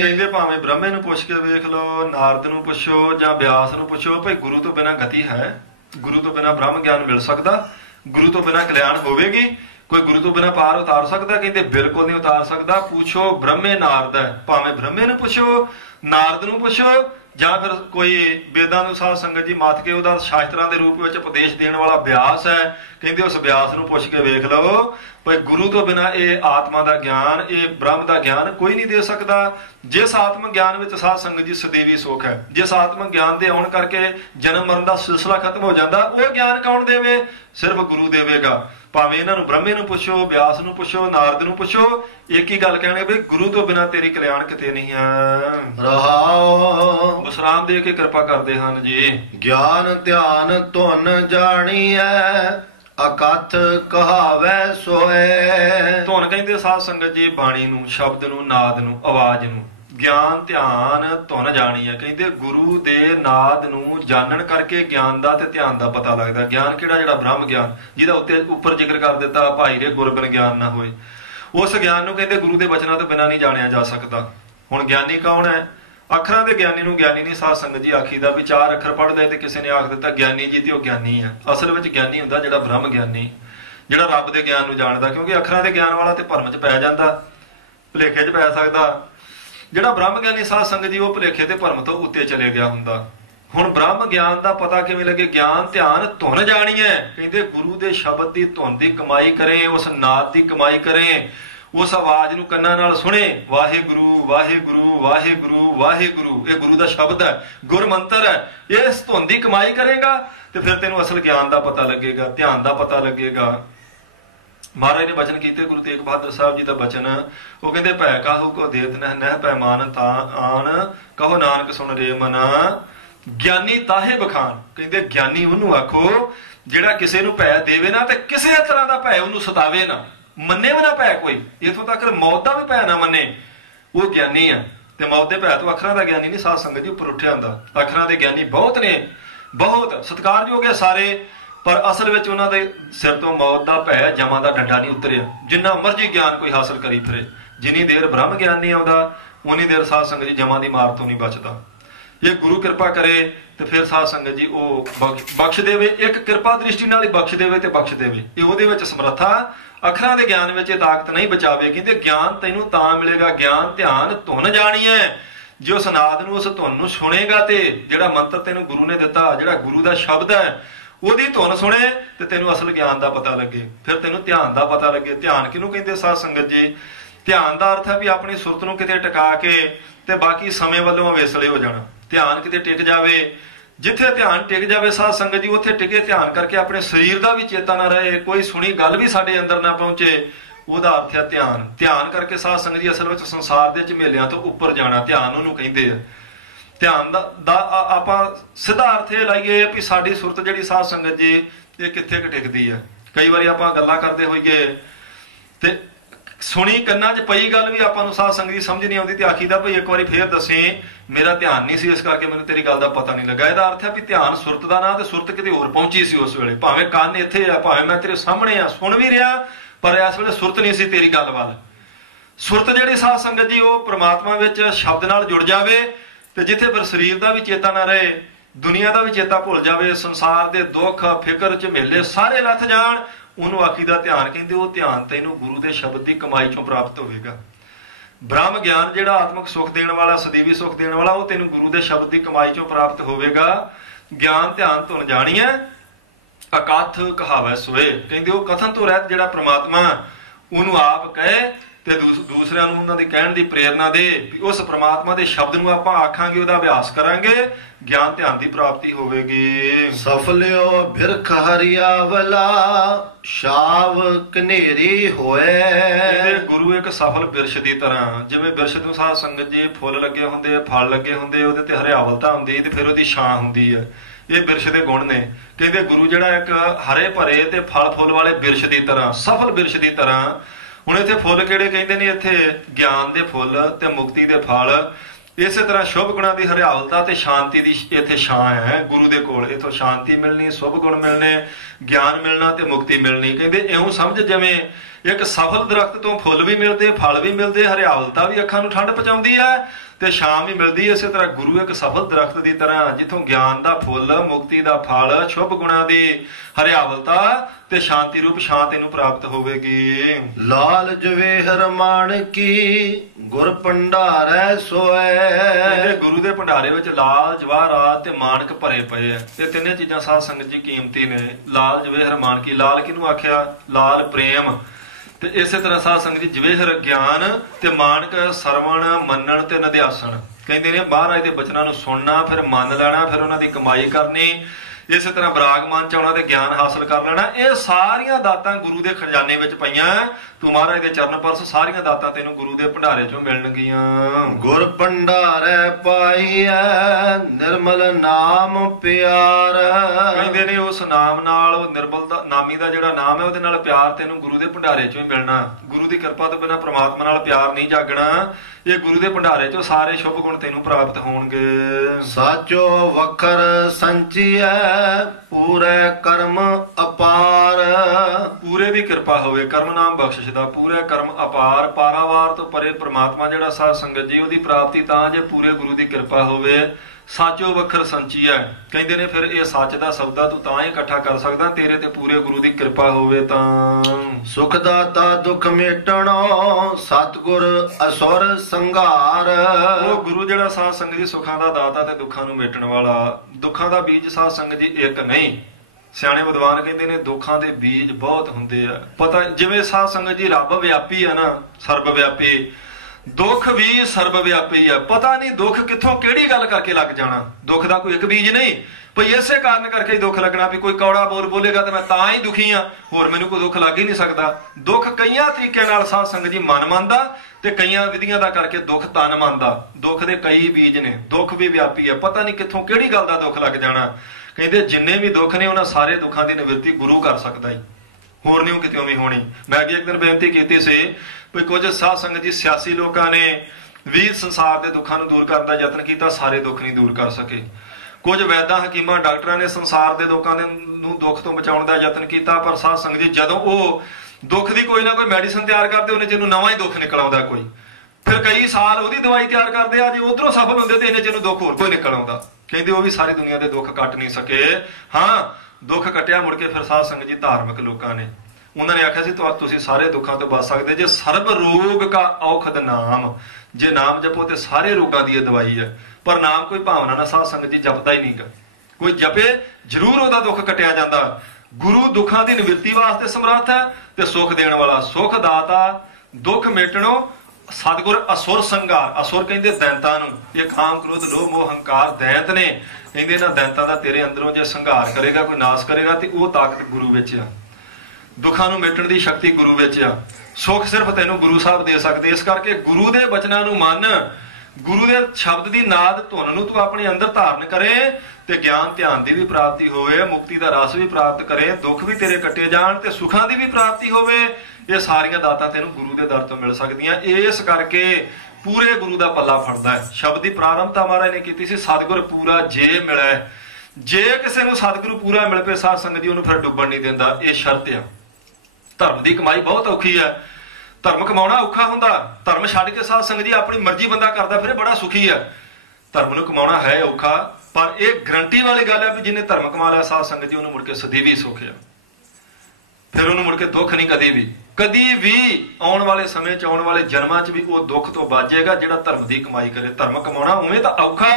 ਕਹਿੰਦੇ ਭਾਵੇਂ ਬ੍ਰਹਮੇ ਨੂੰ ਪੁੱਛ ਕੇ ਵੇਖ ਲਓ, ਨਾਰਦ ਨੂੰ ਪੁੱਛੋ ਜਾਂ ਬਿਆਸ ਨੂੰ ਪੁੱਛੋ, ਭਈ ਗੁਰੂ ਤੋਂ ਬਿਨਾਂ ਗਤੀ ਹੈ? ਗੁਰੂ ਤੋਂ ਬਿਨਾਂ ਬ੍ਰਹਮ ਗਿਆਨ ਮਿਲ ਸਕਦਾ? ਗੁਰੂ ਤੋਂ ਬਿਨਾਂ ਕਲਿਆਣ ਹੋਵੇਗੀ? ਕੋਈ ਗੁਰੂ ਤੋਂ ਬਿਨਾਂ ਪਾਰ ਉਤਾਰ ਸਕਦਾ? ਕਹਿੰਦੇ ਬਿਲਕੁਲ ਨਹੀਂ ਉਤਾਰ ਸਕਦਾ। ਪੁੱਛੋ ਬ੍ਰਹਮੇ ਨਾਰਦ ਹੈ, ਭਾਵੇਂ ਬ੍ਰਹਮੇ ਨੂੰ ਪੁੱਛੋ, ਨਾਰਦ ਨੂੰ ਪੁੱਛੋ, ਜਾਂ ਫਿਰ ਕੋਈ ਵੇਦਾਂ ਨੂੰ ਸਾਧ ਸੰਗਤ ਜੀ ਮੱਥ ਕੇ ਉਹਦਾ ਸ਼ਾਸਤਰਾਂ ਦੇ ਰੂਪ ਵਿੱਚ ਉਪਦੇਸ਼ ਦੇਣ ਵਾਲਾ ਬਿਆਸ ਹੈ, ਕਹਿੰਦੇ ਉਸ ਬਿਆਸ ਨੂੰ ਪੁੱਛ ਕੇ ਵੇਖ ਲਓ, ਭਈ ਗੁਰੂ ਤੋਂ ਬਿਨਾਂ ਇਹ ਆਤਮਾ ਦਾ ਗਿਆਨ, ਇਹ ਬ੍ਰਹਮ ਦਾ ਗਿਆਨ ਕੋਈ ਨਹੀਂ ਦੇ ਸਕਦਾ। ਜਿਸ ਆਤਮ ਗਿਆਨ ਵਿੱਚ ਸਾਧ ਸੰਗਤ ਜੀ ਸਦੀਵੀ ਸੁੱਖ ਹੈ, ਜਿਸ ਆਤਮ ਗਿਆਨ ਦੇ ਆਉਣ ਕਰਕੇ ਜਨਮ ਮਰਨ ਦਾ ਸਿਲਸਿਲਾ ਖਤਮ ਹੋ ਜਾਂਦਾ, ਉਹ ਗਿਆਨ ਕੌਣ ਦੇਵੇ? ਸਿਰਫ ਗੁਰੂ ਦੇਵੇਗਾ। ਭਾਵੇਂ ਇਹਨਾਂ ਨੂੰ ਬ੍ਰਹਮੇ ਨੂੰ ਪੁੱਛੋ, ਬਿਆਸ ਨੂੰ ਪੁੱਛੋ, ਨਾਰਦ ਨੂੰ ਪੁੱਛੋ, ਇੱਕ ਹੀ ਗੱਲ ਕਹਿਣਗੇ ਵੀ ਗੁਰੂ ਤੋਂ ਬਿਨਾਂ ਤੇਰੀ ਕਲਿਆਣ ਕਿਤੇ ਨਹੀਂ ਹੈ। ਰਹਾਉ ਵਿਸਰਾਮ ਦੇ ਕੇ ਕਿਰਪਾ ਕਰਦੇ ਹਨ ਜੀ। ਗਿਆਨ ਧਿਆਨ ਧੁਨ ਜਾਣੀਐ ਅਕਥ ਕਹਾਵੈ ਸੋਏ। ਧੁਨ ਕਹਿੰਦੇ ਸਾਧ ਸੰਗਤ ਜੀ ਬਾਣੀ ਨੂੰ, ਸ਼ਬਦ ਨੂੰ, ਨਾਦ ਨੂੰ, ਆਵਾਜ਼ ਨੂੰ। ਗਿਆਨ ਧਿਆਨ ਧੁਨ ਜਾਣੀ ਹੈ, ਕਹਿੰਦੇ ਗੁਰੂ ਦੇ ਨਾਦ ਨੂੰ ਜਾਣਨ ਕਰਕੇ ਗਿਆਨ ਦਾ ਤੇ ਧਿਆਨ ਦਾ ਪਤਾ ਲੱਗਦਾ। ਗਿਆਨ ਕਿਹੜਾ? ਜਿਹੜਾ ਬ੍ਰਹਮ ਗਿਆਨ, ਜਿਹਦਾ ਉੱਪਰ ਜ਼ਿਕਰ ਕਰ ਦਿੱਤਾ, ਭਾਈ ਰੇ ਗੁਰਬਿਨ ਗਿਆਨ ਨਾ ਹੋਏ। ਉਸ ਗਿਆਨ ਨੂੰ ਕਹਿੰਦੇ ਗੁਰੂ ਦੇ ਬਚਨਾਂ ਤੋਂ ਬਿਨਾਂ ਨਹੀਂ ਜਾਣਿਆ ਜਾ ਸਕਦਾ। ਹੁਣ ਗਿਆਨੀ ਕੌਣ ਹੈ? ਅੱਖਰਾਂ ਦੇ ਗਿਆਨੀ ਨੂੰ ਗਿਆਨੀ ਨਹੀਂ ਸਾਧ ਸੰਗਤ ਜੀ ਆਖੀਦਾ। ਵੀ 4 ਅੱਖਰ ਪੜ੍ਹਦਾ ਤੇ ਕਿਸੇ ਨੇ ਆਖ ਦਿੱਤਾ ਗਿਆਨੀ ਜੀ, ਤੇ ਉਹ ਗਿਆਨੀ ਹੈ। ਅਸਲ ਵਿੱਚ ਗਿਆਨੀ ਹੁੰਦਾ ਜਿਹੜਾ ਬ੍ਰਹਮ ਗਿਆਨੀ, ਜਿਹੜਾ ਰੱਬ ਦੇ ਗਿਆਨ ਨੂੰ ਜਾਣਦਾ। ਕਿਉਂਕਿ ਅੱਖਰਾਂ ਦੇ ਗਿਆਨ ਵਾਲਾ ਤੇ ਭਰਮ 'ਚ ਪੈ ਜਾਂਦਾ, ਭੁਲੇਖੇ 'ਚ ਪੈ ਸਕਦਾ। ਜਿਹੜਾ ਬ੍ਰਹਮ ਗਿਆਨੀ ਸਾਧ ਸੰਗਤ ਜੀ ਉਹ ਭੁਲੇਖੇ ਤੇ ਭਰਮ ਤੋਂ ਉੱਤੇ ਚਲੇ ਗਿਆ ਹੁੰਦਾ। ਹੁਣ ਬ੍ਰਹਮ ਗਿਆਨ ਦਾ ਪਤਾ ਕਿਵੇਂ ਲੱਗੇ? ਗਿਆਨ ਧਿਆਨ ਧੁਨ ਜਾਣੀਐ, ਕਹਿੰਦੇ ਗੁਰੂ ਦੇ ਸ਼ਬਦ ਦੀ ਧੁਨ ਦੀ ਕਮਾਈ ਕਰੇ, ਉਸ ਨਾਦ ਦੀ ਕਮਾਈ ਕਰੇ, ਉਸ ਆਵਾਜ਼ ਨੂੰ ਕੰਨਾਂ ਨਾਲ ਸੁਣੇ। ਵਾਹਿਗੁਰੂ ਵਾਹਿਗੁਰੂ ਵਾਹਿਗੁਰੂ ਵਾਹਿਗੁਰੂ, ਇਹ ਗੁਰੂ ਦਾ ਸ਼ਬਦ ਹੈ, ਗੁਰ ਮੰਤਰ ਹੈ। ਇਸ ਧੁਨ ਦੀ ਕਮਾਈ ਕਰੇਗਾ ਤੇ ਫਿਰ ਤੈਨੂੰ ਅਸਲ ਗਿਆਨ ਦਾ ਪਤਾ ਲੱਗੇਗਾ, ਧਿਆਨ ਦਾ ਪਤਾ ਲੱਗੇਗਾ। ਮਹਾਰਾਜ ਨੇ ਬਚਨ ਕੀਤੇ, ਗੁਰੂ ਤੇਗ ਬਹਾਦਰ ਸਾਹਿਬ ਜੀ ਦਾ ਬਚਨ, ਉਹ ਕਹਿੰਦੇ ਭੈ ਕਾਹੂ ਕੋ ਦੇਤ ਨਹਿ ਭੈ ਮਾਨ ਤਾਂ ਆਣ, ਕਹੋ ਨਾਨਕ ਸੁਣ ਰੇ ਮਨਾ, ਗਿਆਨੀ ਤਾਹੇ ਬਖਾਨ। ਕਹਿੰਦੇ ਗਿਆਨੀ ਉਹਨੂੰ ਆਖੋ ਜਿਹੜਾ ਕਿਸੇ ਨੂੰ ਭੈ ਦੇਵੇ ਨਾ, ਤੇ ਕਿਸੇ ਤਰ੍ਹਾਂ ਦਾ ਭੈ ਉਹਨੂੰ ਸਤਾਵੇ ਨਾ, ਮੰਨੇ ਵੀ ਨਾ ਭੈ ਕੋਈ, ਇਥੋਂ ਤੱਕ ਮੌਤ ਦਾ ਵੀ ਭੈ ਨਾ ਮੰਨੇ, ਉਹ ਗਿਆਨੀ ਆ। ਤੇ ਮੌਤ ਦੇ ਭੈ ਤੋਂ ਅੱਖਰਾਂ ਦਾ ਗਿਆਨੀ ਨਹੀਂ ਸਾਧ ਸੰਗਤ ਜੀ ਉੱਪਰ ਉੱਠਿਆ ਹੁੰਦਾ। ਅੱਖਰਾਂ ਦੇ ਗਿਆਨੀ ਬਹੁਤ ਨੇ, ਬਹੁਤ ਸਤਿਕਾਰਯੋਗ ਹੈ ਸਾਰੇ, ਪਰ ਅਸਲ ਵਿੱਚ ਉਹਨਾਂ ਦੇ ਸਿਰ ਤੋਂ ਮੌਤ ਦਾ ਭੈ, ਜਮਾਂ ਦਾ ਡੰਡਾ ਨਹੀਂ ਉਤਰਿਆ। ਜਿੰਨਾ ਮਰਜ਼ੀ ਗਿਆਨ ਕੋਈ ਹਾਸਲ ਕਰੀ ਫਿਰੇ, ਜਿੰਨੀ ਦੇਰ ਬ੍ਰਹਮ ਗਿਆਨ ਨਹੀਂ ਆਉਂਦਾ ਉਨੀ ਦੇਰ ਸਾਧ ਸੰਗਤ ਜੀ ਜਮਾਂ ਦੀ ਮਾਰ ਤੋਂ ਨਹੀਂ ਬਚਦਾ। ਇਹ ਗੁਰੂ ਕਿਰਪਾ ਕਰੇ ਤੇ ਫਿਰ ਸਾਧ ਸੰਗਤ ਜੀ ਉਹ ਬਖਸ਼ ਦੇਵੇ, ਇੱਕ ਕਿਰਪਾ ਦ੍ਰਿਸ਼ਟੀ ਨਾਲ ਹੀ ਬਖਸ਼ ਦੇਵੇ ਤੇ ਬਖਸ਼ ਦੇਵੇ। ਇਹ ਉਹਦੇ ਵਿੱਚ ਸਮਰੱਥਾ, ਅੱਖਰਾਂ ਦੇ ਗਿਆਨ ਵਿੱਚ ਇਹ ਤਾਕਤ ਨਹੀਂ ਬਚਾਵੇ। ਕਹਿੰਦੇ ਗਿਆਨ ਤੈਨੂੰ ਤਾਂ ਮਿਲੇਗਾ, ਗਿਆਨ ਧਿਆਨ ਧੁਨ ਜਾਣੀਐ, ਜੇ ਉਸ ਨਾਦ ਨੂੰ, ਉਸ ਧੁਨ ਨੂੰ ਸੁਣੇਗਾ ਤੇ ਜਿਹੜਾ ਮੰਤਰ ਤੈਨੂੰ ਗੁਰੂ ਨੇ ਦਿੱਤਾ, ਜਿਹੜਾ ਗੁਰੂ ਦਾ ਸ਼ਬਦ ਹੈ, ਉਹਦੀ ਧੁਨ ਸੁਣੇ ਤੇ ਤੈਨੂੰ ਅਸਲ ਗਿਆਨ ਦਾ ਪਤਾ ਲੱਗੇ, ਫਿਰ ਤੈਨੂੰ ਧਿਆਨ ਦਾ ਪਤਾ ਲੱਗੇ। ਧਿਆਨ ਕਿਹਨੂੰ ਕਹਿੰਦੇ ਸਾਧ ਸੰਗਤ ਜੀ? ਧਿਆਨ ਦਾ ਅਰਥ ਹੈ ਵੀ ਆਪਣੀ ਸੁਰਤ ਨੂੰ ਕਿਤੇ ਟਿਕਾ ਕੇ ਤੇ ਬਾਕੀ ਸਮੇਂ ਵੱਲੋਂ ਅਵੇਸਲੇ ਹੋ ਜਾਣਾ। ਧਿਆਨ ਕਿਤੇ ਟਿਕ ਜਾਵੇ, ਜਿੱਥੇ ਧਿਆਨ ਟਿਕ ਜਾਵੇ ਸਾਧ ਸੰਗਤ ਜੀ ਉੱਥੇ ਟਿਕੇ ਧਿਆਨ ਕਰਕੇ ਆਪਣੇ ਸਰੀਰ ਦਾ ਵੀ ਚੇਤਾ ਨਾ ਰਹੇ, ਕੋਈ ਸੁਣੀ ਗੱਲ ਵੀ ਸਾਡੇ ਅੰਦਰ ਨਾ ਪਹੁੰਚੇ, ਉਹਦਾ ਅਰਥ ਹੈ ਧਿਆਨ। ਧਿਆਨ ਕਰਕੇ ਸਾਧ ਸੰਗਤ ਜੀ ਅਸਲ ਵਿੱਚ ਸੰਸਾਰ ਦੇ ਝਮੇਲਿਆਂ ਤੋਂ ਉੱਪਰ ਜਾਣਾ, ਧਿਆਨ ਉਹਨੂੰ ਕਹਿੰਦੇ ਆ। ਧਿਆਨ ਦਾ ਆਪਾਂ ਸਿੱਧਾ ਅਰਥ ਇਹ ਲਾਈਏ ਵੀ ਸਾਡੀ ਸੁਰਤ ਜਿਹੜੀ ਸਾਧ ਸੰਗਤ ਜੀ ਇਹ ਕਿੱਥੇ ਟਿਕਦੀ ਹੈ। ਕਈ ਵਾਰੀ ਆਪਾਂ ਗੱਲਾਂ ਕਰਦੇ ਹੋਈਏ ਤੇ ਸੁਣੀ ਕੰਨਾਂ 'ਚ ਪਈ ਗੱਲ ਵੀ ਆਪਾਂ ਨੂੰ ਸਾਧ ਸੰਗਤ ਦੀ ਸਮਝ ਨਹੀਂ ਆਉਂਦੀ ਤੇ ਆਖੀਦਾ ਭਈ ਇੱਕ ਵਾਰੀ ਫੇਰ ਦੱਸੇ, ਮੇਰਾ ਧਿਆਨ ਨਹੀਂ ਸੀ ਇਸ ਕਰਕੇ ਮੈਨੂੰ ਤੇਰੀ ਗੱਲ ਦਾ ਪਤਾ ਨਹੀਂ ਲੱਗਾ। ਇਹਦਾ ਅਰਥ ਹੈ ਵੀ ਧਿਆਨ ਸੁਰਤ ਦਾ ਨਾਂ ਤੇ ਸੁਰਤ ਕਿਤੇ ਹੋਰ ਪਹੁੰਚੀ ਸੀ ਉਸ ਵੇਲੇ, ਭਾਵੇਂ ਕੰਨ ਇੱਥੇ ਆ, ਭਾਵੇਂ ਮੈਂ ਤੇਰੇ ਸਾਹਮਣੇ ਆ, ਸੁਣ ਵੀ ਰਿਹਾ, ਪਰ ਇਸ ਵੇਲੇ ਸੁਰਤ ਨਹੀਂ ਸੀ ਤੇਰੀ ਗੱਲ ਵੱਲ। ਸੁਰਤ ਜਿਹੜੀ ਸਾਧ ਸੰਗਤ ਜੀ ਉਹ ਪ੍ਰਮਾਤਮਾ ਵਿੱਚ ਸ਼ਬਦ ਨਾਲ ਜੁੜ ਜਾਵੇ ਤੇ ਜਿੱਥੇ ਫਿਰ ਸਰੀਰ ਦਾ ਵੀ ਚੇਤਾ ਨਾ ਰਹੇ, ਦੁਨੀਆ ਦਾ ਵੀ ਚੇਤਾ ਭੁੱਲ ਜਾਵੇ, ਸੰਸਾਰ ਦੇ ਦੁੱਖ ਫਿਕਰ ਝਮੇਲੇ ਸਾਰੇ ਲੱਥ ਜਾਣ, ਉਹਨੂੰ ਆਖੀਦਾ ਧਿਆਨ ਕਹਿੰਦੇ। ਉਹ ਧਿਆਨ ਤੈਨੂੰ ਗੁਰੂ ਦੇ ਸ਼ਬਦ ਦੀ ਕਮਾਈ ਚੋਂ ਪ੍ਰਾਪਤ ਹੋਵੇਗਾ। ਬ੍ਰਹਮ ਗਿਆਨ ਜਿਹੜਾ ਆਤਮਿਕ ਸੁੱਖ ਦੇਣ ਵਾਲਾ, ਸਦੀਵੀ ਸੁੱਖ ਦੇਣ ਵਾਲਾ, ਉਹ ਤੈਨੂੰ ਗੁਰੂ ਦੇ ਸ਼ਬਦ ਦੀ ਕਮਾਈ ਚੋਂ ਪ੍ਰਾਪਤ ਹੋਵੇਗਾ। ਗਿਆਨ ਧਿਆਨ ਧੁਨ ਜਾਣੀਐ ਅਕਥ ਕਹਾਵੈ ਸੋਏ, ਕਹਿੰਦੇ ਉਹ ਕਥਨ ਤੋਂ ਰਹਿਤ ਜਿਹੜਾ ਪ੍ਰਮਾਤਮਾ ਉਹਨੂੰ ਆਪ ਕਹੇ ਤੇ ਦੂਸਰਿਆਂ ਨੂੰ ਉਹਨਾਂ ਦੇ ਕਹਿਣ ਦੀ ਪ੍ਰੇਰਨਾ ਦੇ ਵੀ ਉਸ ਪ੍ਰਮਾਤਮਾ ਦੇ ਸ਼ਬਦ ਨੂੰ ਆਪਾਂ ਆਖਾਂਗੇ, ਉਹਦਾ ਅਭਿਆਸ ਕਰਾਂਗੇ, ਗਿਆਨ ਧਿਆਨ ਦੀ ਪ੍ਰਾਪਤੀ ਹੋਵੇਗੀ। ਸਫਲਿਓ ਬਿਰਖ ਹਰਿਆਵਲਾ ਸ਼ਾਵ ਕਨੇਰੀ ਹੋਏ। ਇਹਦੇ ਗੁਰੂ ਇੱਕ ਸਫਲ ਬਿਰਸ਼ ਦੀ ਤਰ੍ਹਾਂ, ਜਿਵੇਂ ਬਿਰਸ਼ ਨੂੰ ਸਾਧ ਸੰਗਤ ਜੀ ਫੁੱਲ ਲੱਗੇ ਹੁੰਦੇ ਆ, ਫਲ ਲੱਗੇ ਹੁੰਦੇ, ਉਹਦੇ ਤੇ ਹਰਿਆਵਲਤਾ ਹੁੰਦੀ ਤੇ ਫਿਰ ਉਹਦੀ ਛਾਂ ਹੁੰਦੀ ਹੈ। ਇਹ ਬਿਰਸ਼ ਦੇ ਗੁਣ ਨੇ। ਕਹਿੰਦੇ ਗੁਰੂ ਜਿਹੜਾ ਇੱਕ ਹਰੇ ਭਰੇ ਤੇ ਫਲ ਫੁੱਲ ਵਾਲੇ ਬਿਰਸ਼ ਦੀ ਤਰ੍ਹਾਂ, ਸਫਲ ਬਿਰਸ਼ ਦੀ ਤਰ੍ਹਾਂ। ਹੁਣ ਇੱਥੇ ਫੁੱਲ ਕਿਹੜੇ ਕਹਿੰਦੇ ਨੇ? ਇੱਥੇ ਗਿਆਨ ਦੇ ਫੁੱਲ ਤੇ ਮੁਕਤੀ ਦੇ ਫਲ। ਇਸੇ ਤਰ੍ਹਾਂ ਸ਼ੁਭ ਗੁਣਾਂ ਦੀ ਹਰਿਆਵਲਤਾ ਤੇ ਸ਼ਾਂਤੀ ਦੀ ਇੱਥੇ ਛਾਂ ਹੈ ਗੁਰੂ ਦੇ ਕੋਲ। ਇੱਥੋਂ ਸ਼ਾਂਤੀ ਮਿਲਣੀ, ਸ਼ੁਭ ਗੁਣ ਮਿਲਣੇ, ਗਿਆਨ ਮਿਲਣਾ ਤੇ ਮੁਕਤੀ ਮਿਲਣੀ। ਕਹਿੰਦੇ ਇਉਂ ਸਮਝ ਜਿਵੇਂ ਇੱਕ ਸਫਲ ਦਰਖਤ ਤੋਂ ਫੁੱਲ ਵੀ ਮਿਲਦੇ, ਫਲ ਵੀ ਮਿਲਦੇ, ਹਰਿਆਵਲਤਾ ਵੀ ਅੱਖਾਂ ਨੂੰ ਠੰਡ ਪਹੁੰਚਾਉਂਦੀ ਹੈ ਤੇ ਛਾਂ ਵੀ ਮਿਲਦੀ ਹੈ। ਇਸੇ ਤਰ੍ਹਾਂ ਗੁਰੂ ਇੱਕ ਸਫਲ ਦਰਖਤ ਦੀ ਤਰ੍ਹਾਂ, ਜਿੱਥੋਂ ਗਿਆਨ ਦਾ ਫੁੱਲ, ਮੁਕਤੀ ਦਾ ਫਲ, ਸ਼ੁਭ ਗੁਣਾਂ ਦੀ ਹਰਿਆਵਲਤਾ ਤੇ ਸ਼ਾਂਤੀ ਰੂਪ ਛਾਂ ਤੈਨੂੰ ਪ੍ਰਾਪਤ ਹੋਵੇਗੀ। ਲਾਲ ਜਵੇਹਰ ਮਾਣਕੀ ਗੁਰ ਭੰਡਾਰੈ ਸੋਏ। ਗੁਰੂ ਦੇ ਭੰਡਾਰੇ ਵਿੱਚ ਲਾਲ ਜਵਾਹਰਾਤ ਤੇ ਮਾਣਕ ਭਰੇ ਪਏ ਆ। ਇਹ ਤਿੰਨੇ ਚੀਜ਼ਾਂ ਸਾਧ ਸੰਗਤ ਜੀ ਕੀਮਤੀ ਨੇ। ਲਾਲ ਜਵੇਹਰ ਮਾਣਕੀ, ਲਾਲ ਕਿਹਨੂੰ ਆਖਿਆ? ਲਾਲ ਪ੍ਰੇਮ। ਤੇ ਇਸੇ ਤਰ੍ਹਾਂ ਸਾਧ ਸੰਗਤ ਜੀ ਜਵੇਹਰ ਗਿਆਨ ਤੇ ਮਾਣਕ ਸਰਵਣ, ਮੰਨਣ ਤੇ ਨਿਧਿਆਸਣ। ਕਹਿੰਦੇ ਨੇ ਮਹਾਰਾਜ ਦੇ ਬਚਨਾਂ ਨੂੰ ਸੁਣਨਾ, ਫਿਰ ਮੰਨ ਲੈਣਾ, ਫਿਰ ਉਹਨਾਂ ਦੀ ਕਮਾਈ ਕਰਨੀ, ਇਸੇ ਤਰ੍ਹਾਂ ਬਰਾਗਮਨ ਚ ਉਹਨਾਂ ਦੇ ਗਿਆਨ ਹਾਸਲ ਕਰ ਲੈਣਾ। ਇਹ ਸਾਰੀਆਂ ਦਾਤਾਂ ਗੁਰੂ ਦੇ ਖਜ਼ਾਨੇ ਵਿੱਚ ਪਈਆਂ। ਤੂੰ ਮਹਾਰਾਜ ਦੇ ਚਰਨ ਪਰਸ, ਸਾਰੀਆਂ ਦਾਤਾਂ ਤੈਨੂੰ ਗੁਰੂ ਦੇ ਭੰਡਾਰੇ ਚੋਂ ਮਿਲਣਗੀਆਂ। ਗੁਰ ਭੰਡਾਰੈ ਪਾਈਐ ਨਿਰਮਲ ਨਾਮ ਪਿਆਰ। ਕਹਿੰਦੇ ਨੇ ਉਸ ਨਾਮ ਨਾਲ, ਉਹ ਨਿਰਮਲ ਦਾ ਨਾਮੀ ਦਾ ਜਿਹੜਾ ਨਾਮ ਹੈ, ਉਹਦੇ ਨਾਲ ਪਿਆਰ ਤੈਨੂੰ ਗੁਰੂ ਦੇ ਭੰਡਾਰੇ ਚੋਂ ਹੀ ਮਿਲਣਾ। ਗੁਰੂ ਦੀ ਕਿਰਪਾ ਤੋਂ ਬਿਨਾਂ ਪ੍ਰਮਾਤਮਾ ਨਾਲ ਪਿਆਰ ਨਹੀਂ ਜਾਗਣਾ। ਇਹ ਗੁਰੂ ਦੇ ਭੰਡਾਰੇ ਚੋਂ ਸਾਰੇ ਸ਼ੁਭ ਗੁਣ ਤੈਨੂੰ ਪ੍ਰਾਪਤ ਹੋਣਗੇ। ਸਾਚੋ ਵਖਰ ਸੰਚੀਐ ਪੂਰੇ ਕਰਮ ਅਪਾਰ। ਪੂਰੇ ਦੀ ਕਿਰਪਾ ਹੋਵੇ, ਕਰਮ ਨਾਮ ਬਖਸ਼ਿਸ਼ ਦਾ, ਪੂਰੇ ਕਰਮ ਅਪਾਰ, ਪਾਰਾਵਾਰ ਤੋਂ ਪਰੇ ਪ੍ਰਮਾਤਮਾ ਜਿਹੜਾ ਸਾਧ ਸੰਗਤ ਜੀ, ਉਹਦੀ ਪ੍ਰਾਪਤੀ ਤਾਂ ਜੇ ਪੂਰੇ ਗੁਰੂ ਦੀ ਕਿਰਪਾ ਹੋਵੇ। ਸਾਚੋ ਵਖਰ ਸੰਚੀਐ, ਕਹਿੰਦੇ ਨੇ ਫਿਰ ਇਹ ਸੱਚ ਦਾ ਸੌਦਾ ਤੂੰ ਤਾਂ ਹੀ ਇਕੱਠਾ ਕਰ ਸਕਦਾ ਤੇਰੇ ਤੇ ਪੂਰੇ ਗੁਰੂ ਦੀ ਕਿਰਪਾ ਹੋਵੇ ਤਾਂ। ਸੁਖ ਦਾਤਾ ਦੁੱਖ ਮੇਟਣੋ ਸਤਿਗੁਰ ਅਸੁਰ ਸੰਘਾਰ। ਉਹ ਗੁਰੂ ਜਿਹੜਾ ਸਾਧ ਸੰਗਤ ਜੀ ਸੁੱਖਾਂ ਦਾ ਦਾਤਾ ਤੇ ਦੁੱਖਾਂ ਨੂੰ ਮੇਟਣ ਵਾਲਾ। ਦੁੱਖਾਂ ਦਾ ਬੀਜ ਸਾਧ ਸੰਗਤ ਜੀ ਇੱਕ ਨਹੀਂ। ਸਿਆਣੇ ਵਿਦਵਾਨ ਕਹਿੰਦੇ ਨੇ ਦੁੱਖਾਂ ਦੇ ਬੀਜ ਬਹੁਤ ਹੁੰਦੇ ਆ। ਪਤਾ ਜਿਵੇਂ ਸਾਧ ਸੰਗਤ ਜੀ ਰੱਬ ਵਿਆਪੀ ਆ ਨਾ, ਸਰਬ ਵਿਆਪੀ, ਦੁੱਖ ਵੀ ਸਰਬ ਵਿਆਪੀ ਆ। ਪਤਾ ਨਹੀਂ ਦੁੱਖ ਕਿੱਥੋਂ ਕਿਹੜੀ ਗੱਲ ਕਰਕੇ ਲੱਗ ਜਾਣਾ। ਦੁੱਖ ਦਾ ਕੋਈ ਇੱਕ ਬੀਜ ਨਹੀਂ, ਭਈ ਇਸੇ ਕਾਰਨ ਕਰਕੇ ਹੀ ਦੁੱਖ ਲੱਗਣਾ ਵੀ ਕੋਈ ਕੌੜਾ ਬੋਲ ਬੋਲੇਗਾ ਤੇ ਮੈਂ ਤਾਂ ਹੀ ਦੁਖੀ ਆ, ਹੋਰ ਮੈਨੂੰ ਕੋਈ ਦੁੱਖ ਲੱਗ ਹੀ ਨਹੀਂ ਸਕਦਾ। ਦੁੱਖ ਕਈਆਂ ਤਰੀਕਿਆਂ ਨਾਲ ਸਾਧ ਸੰਗਤ ਜੀ ਮਨ ਮੰਨਦਾ ਤੇ ਕਈਆਂ ਵਿਧੀਆਂ ਦਾ ਕਰਕੇ ਦੁੱਖ ਤਨ ਮੰਨਦਾ। ਦੁੱਖ ਦੇ ਕਈ ਬੀਜ ਨੇ, ਦੁੱਖ ਵੀ ਵਿਆਪੀ ਆ। ਪਤਾ ਨਹੀਂ ਕਿੱਥੋਂ ਕਿਹੜੀ ਗੱਲ ਦਾ ਦੁੱਖ ਲੱਗ ਜਾਣਾ। ਕਹਿੰਦੇ ਜਿੰਨੇ ਵੀ ਦੁੱਖ ਨੇ ਉਹਨਾਂ ਸਾਰੇ ਦੁੱਖਾਂ ਦੀ ਨਿਵਰਤੀ ਗੁਰੂ ਕਰ ਸਕਦਾ ਹੀ, ਹੋਰ ਨਹੀਂ ਉਹ ਕਿਤੇ ਵੀ ਹੋਣੀ। ਮੈਂ ਅੱਗੇ ਇੱਕ ਦਿਨ ਬੇਨਤੀ ਕੀਤੀ ਸੀ ਵੀ ਕੁਝ ਸਾਧ ਸੰਗਤ ਜੀ ਸਿਆਸੀ ਲੋਕਾਂ ਨੇ ਵੀ ਸੰਸਾਰ ਦੇ ਦੁੱਖਾਂ ਨੂੰ ਦੂਰ ਕਰਨ ਦਾ ਯਤਨ ਕੀਤਾ, ਸਾਰੇ ਦੁੱਖ ਨਹੀਂ ਦੂਰ ਕਰ ਸਕੇ। ਕੁਝ ਵੈਦਾਂ, ਹਕੀਮਾਂ, ਡਾਕਟਰਾਂ ਨੇ ਸੰਸਾਰ ਦੇ ਲੋਕਾਂ ਨੂੰ ਦੁੱਖ ਤੋਂ ਬਚਾਉਣ ਦਾ ਯਤਨ ਕੀਤਾ, ਪਰ ਸਾਧ ਸੰਗਤ ਜੀ ਜਦੋਂ ਉਹ ਦੁੱਖ ਦੀ ਕੋਈ ਨਾ ਕੋਈ ਮੈਡੀਸਨ ਤਿਆਰ ਕਰਦੇ, ਉਹਨੇ ਜਿਹਨੂੰ ਨਵਾਂ ਹੀ ਦੁੱਖ ਨਿਕਲ ਆਉਂਦਾ ਕੋਈ। ਫਿਰ ਕਈ ਸਾਲ ਉਹਦੀ ਦਵਾਈ ਤਿਆਰ ਕਰਦੇ ਆ, ਜੇ ਉਧਰੋਂ ਸਫਲ ਹੁੰਦੇ ਤੇ ਇਹਨੇ ਜਿਹਨੂੰ ਦੁੱਖ ਹੋਰ ਕੋਈ ਨਿਕਲ ਆਉਂਦਾ। ਕਹਿੰਦੇ ਉਹ ਵੀ ਸਾਰੀ ਦੁਨੀਆ ਦੇ ਦੁੱਖ ਕੱਟ ਨਹੀਂ ਸਕੇ। ਹਾਂ, ਦੁੱਖ ਕੱਟਿਆ ਮੁੜ ਕੇ ਫਿਰ ਸਾਧ ਸੰਗਤ ਜੀ ਧਾਰਮਿਕ ਲੋਕਾਂ ਨੇ। ਉਹਨਾਂ ਨੇ ਆਖਿਆ ਸੀ ਤੁਸੀਂ ਸਾਰੇ ਦੁੱਖਾਂ ਤੋਂ ਬਚ ਸਕਦੇ ਜੇ ਸਰਬ ਰੋਗ ਕਾ ਔਖਦ ਨਾਮ। ਜੇ ਨਾਮ ਜਪੋ ਤੇ ਸਾਰੇ ਰੋਗਾਂ ਦੀ ਇਹ ਦਵਾਈ ਹੈ। ਪਰ ਨਾਮ ਕੋਈ ਭਾਵਨਾ ਨਾਲ ਸਾਧ ਸੰਗਤ ਜੀ ਜਪਦਾ ਹੀ ਨਹੀਂਗਾ। ਕੋਈ ਜਪੇ ਜ਼ਰੂਰ ਉਹਦਾ ਦੁੱਖ ਕੱਟਿਆ ਜਾਂਦਾ। ਗੁਰੂ ਦੁੱਖਾਂ ਦੀ ਨਿਵਰਤੀ ਵਾਸਤੇ ਸਮਰੱਥ ਹੈ ਤੇ ਸੁੱਖ ਦੇਣ ਵਾਲਾ। ਸੁੱਖ ਦਾਤਾ, ਦੁੱਖ ਮੇਟਣੋ ਸਤਿਗੁਰ ਅਸੁਰ ਸੰਘਾਰ। ਅਸੁਰ ਕਹਿੰਦੇ ਦੈਂਤਾਂ ਨੂੰ। ਇਹ ਕਾਮ, ਕ੍ਰੋਧ, ਲੋਭ, ਮੋਹ, ਹੰਕਾਰ ਦੈਂਤ ਨੇ। ਕਹਿੰਦੇ ਇਹਨਾਂ ਦੈਂਤਾਂ ਦਾ ਤੇਰੇ ਅੰਦਰੋਂ ਜੇ ਸੰਘਾਰ ਕਰੇਗਾ, ਕੋਈ ਨਾਸ ਕਰੇਗਾ, ਤੇ ਉਹ ਤਾਕਤ ਗੁਰੂ ਵਿੱਚ ਆ। ਦੁੱਖਾਂ ਨੂੰ ਮੇਟਣ ਦੀ ਸ਼ਕਤੀ ਗੁਰੂ ਵਿੱਚ ਆ। ਸੁੱਖ ਸਿਰਫ ਤੈਨੂੰ ਗੁਰੂ ਸਾਹਿਬ ਦੇ ਸਕਦੇ। ਇਸ ਕਰਕੇ ਗੁਰੂ ਦੇ ਬਚਨਾਂ ਨੂੰ ਮੰਨ, ਗੁਰੂ ਦੇ ਸ਼ਬਦ ਦੀ ਨਾਦ ਧੁਨ ਨੂੰ ਤੂੰ ਆਪਣੇ ਅੰਦਰ ਧਾਰਨ ਕਰੇ ਤੇ ਗਿਆਨ ਧਿਆਨ ਦੀ ਵੀ ਪ੍ਰਾਪਤੀ ਹੋਵੇ, ਮੁਕਤੀ ਦਾ ਰਸ ਵੀ ਪ੍ਰਾਪਤ ਕਰੇ, ਦੁੱਖ ਵੀ ਤੇਰੇ ਕੱਟੇ ਜਾਣ ਤੇ ਸੁੱਖਾਂ ਦੀ ਵੀ ਪ੍ਰਾਪਤੀ ਹੋਵੇ। ਇਹ ਸਾਰੀਆਂ ਦਾਤਾਂ ਤੈਨੂੰ ਗੁਰੂ ਦੇ ਦਰ ਤੋਂ ਮਿਲ ਸਕਦੀਆਂ। ਇਸ ਕਰਕੇ ਪੂਰੇ ਗੁਰੂ ਦਾ ਪੱਲਾ ਫੜਦਾ ਹੈ। ਸ਼ਬਦ ਦੀ ਪ੍ਰਾਰੰਭਤਾ ਮਹਾਰਾਜ ਨੇ ਕੀਤੀ ਸੀ, ਸਤਿਗੁਰ ਪੂਰਾ ਜੇ ਮਿਲੇ। ਜੇ ਕਿਸੇ ਨੂੰ ਸਤਿਗੁਰੂ ਪੂਰਾ ਮਿਲ ਪਏ ਸਾਧ ਸੰਗਤ ਜੀ, ਉਹਨੂੰ ਫਿਰ ਡੁੱਬਣ ਨਹੀਂ ਦਿੰਦਾ। ਇਹ ਸ਼ਰਤ ਆ। ਧਰਮ ਦੀ ਕਮਾਈ ਬਹੁਤ ਔਖੀ ਹੈ। ਧਰਮ ਕਮਾਉਣਾ ਔਖਾ ਹੁੰਦਾ। ਧਰਮ ਛੱਡ ਕੇ ਸਾਧ ਸੰਗਤ ਜੀ ਆਪਣੀ ਮਰਜ਼ੀ ਬੰਦਾ ਕਰਦਾ ਫਿਰ ਬੜਾ ਸੁਖੀ ਹੈ। ਧਰਮ ਨੂੰ ਕਮਾਉਣਾ ਹੈ ਔਖਾ, ਪਰ ਇਹ ਗਰੰਟੀ ਵਾਲੀ ਗੱਲ ਹੈ ਵੀ ਜਿਹਨੇ ਧਰਮ ਕਮਾ ਲਿਆ ਸਾਧ ਸੰਗਤ ਜੀ, ਉਹਨੂੰ ਮੁੜ ਕੇ ਸਦੀਵੀ ਸੁੱਖ ਆ। ਫਿਰ ਉਹਨੂੰ ਮੁੜ ਕੇ ਦੁੱਖ ਨਹੀਂ ਕਦੀ ਵੀ ਆਉਣ ਵਾਲੇ ਸਮੇਂ 'ਚ, ਆਉਣ ਵਾਲੇ ਜਨਮਾਂ 'ਚ ਵੀ ਉਹ ਦੁੱਖ ਤੋਂ ਬਚੇਗਾ ਜਿਹੜਾ ਧਰਮ ਦੀ ਕਮਾਈ ਕਰੇ। ਧਰਮ ਕਮਾਉਣਾ ਉਵੇਂ ਤਾਂ ਔਖਾ।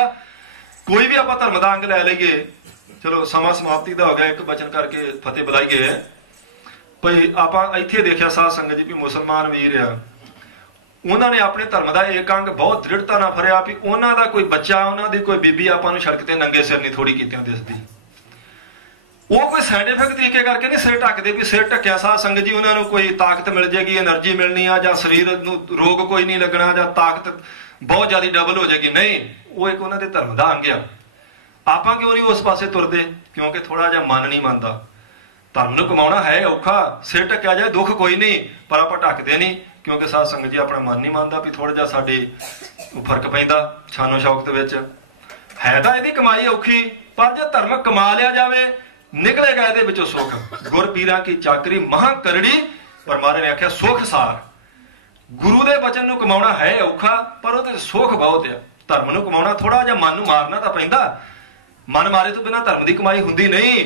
ਕੋਈ ਵੀ ਆਪਾਂ ਧਰਮ ਦਾ ਅੰਗ ਲੈ ਲਈਏ। ਚਲੋ ਸਮਾਂ ਸਮਾਪਤੀ ਦਾ ਹੋ ਗਿਆ, ਇੱਕ ਬਚਨ ਕਰਕੇ ਫਤਿਹ ਬੁਲਾਈਏ। ਭਈ ਆਪਾਂ ਇੱਥੇ ਦੇਖਿਆ ਸਾਧ ਸੰਗਤ ਜੀ ਵੀ ਮੁਸਲਮਾਨ ਵੀਰ ਆ, ਉਹਨਾਂ ਨੇ ਆਪਣੇ ਧਰਮ ਦਾ ਇੱਕ ਅੰਗ ਬਹੁਤ ਦ੍ਰਿੜਤਾ ਨਾਲ ਫੜਿਆ ਵੀ ਉਹਨਾਂ ਦਾ ਕੋਈ ਬੱਚਾ, ਉਹਨਾਂ ਦੀ ਕੋਈ ਬੀਬੀ ਆਪਾਂ ਨੂੰ ਸੜਕ ਤੇ ਨੰਗੇ ਸਿਰ ਨਹੀਂ ਥੋੜੀ ਕੀਤਿਆਂ ਦਿਸਦੀ। ਉਹ ਕੋਈ ਸਾਇੰਟੀਫਿਕ ਤਰੀਕੇ ਕਰਕੇ ਨਹੀਂ ਸਿਰ ਢੱਕਦੇ ਵੀ ਸਿਰ ਢੱਕਿਆ ਸਾਧ ਸੰਗਤ ਜੀ ਉਹਨਾਂ ਨੂੰ ਕੋਈ ਤਾਕਤ ਮਿਲ ਜਾਏਗੀ, એનર્ਜੀ ਮਿਲਣੀ ਆ, ਜਾਂ ਸਰੀਰ ਨੂੰ ਰੋਗ ਕੋਈ ਨਹੀਂ ਲੱਗਣਾ, ਜਾਂ ਤਾਕਤ ਬਹੁਤ ਜ਼ਿਆਦਾ ਡਬਲ ਹੋ ਜਾਏਗੀ। ਨਹੀਂ, ਉਹ ਇੱਕ ਉਹਨਾਂ ਦੇ ਧਰਮ ਦਾ ਅੰਗ ਆ। ਆਪਾਂ ਕਿਉਂ ਨਹੀਂ ਉਸ ਪਾਸੇ ਤੁਰਦੇ? ਕਿਉਂਕਿ ਥੋੜਾ ਜਿਹਾ ਮਨ ਨਹੀਂ ਮੰਨਦਾ। ਧਰਮ ਨੂੰ ਕਮਾਉਣਾ ਹੈ ਔਖਾ, ਸਿਰ ਢੱਕਿਆ ਜਾਏ ਦੁੱਖ ਕੋਈ ਨਹੀਂ, ਪਰ ਆਪਾਂ ਢੱਕਦੇ ਨਹੀਂ ਕਿਉਂਕਿ ਸਾਧ ਸੰਗਤ ਜੀ ਆਪਣਾ ਮਨ ਨਹੀਂ ਮੰਨਦਾ ਵੀ ਥੋੜਾ ਜਿਹਾ ਸਾਡੇ ਫਰਕ ਪੈਂਦਾ ਛਾਨੋ ਸ਼ੌਕਤ ਵਿੱਚ। ਹੈ ਤਾਂ ਇਹਦੀ ਕਮਾਈ ਔਖੀ, ਪਰ ਜੇ ਧਰਮ ਕਮਾ ਲਿਆ ਜਾਵੇ ਨਿਕਲੇਗਾ ਇਹਦੇ ਵਿੱਚੋਂ ਸੁੱਖ। ਗੁਰ ਪੀਰਾਂ ਕੀ ਚਾਕਰੀ ਮਹਾਂ ਕਰੜੀ, ਪਰ ਮਹਾਰਾਜ ਨੇ ਆਖਿਆ ਸੁੱਖ ਸਾਰ। ਗੁਰੂ ਦੇ ਬਚਨ ਨੂੰ ਕਮਾਉਣਾ ਹੈ ਔਖਾ, ਪਰ ਉਹਦੇ ਸੁੱਖ ਬਹੁਤ ਆ। ਧਰਮ ਨੂੰ ਕਮਾਉਣਾ ਥੋੜਾ ਜਿਹਾ ਮਨ ਨੂੰ ਮਾਰਨਾ ਤਾਂ ਪੈਂਦਾ, ਮਨ ਮਾਰੇ ਤੋਂ ਬਿਨਾਂ ਧਰਮ ਦੀ ਕਮਾਈ ਹੁੰਦੀ ਨਹੀਂ।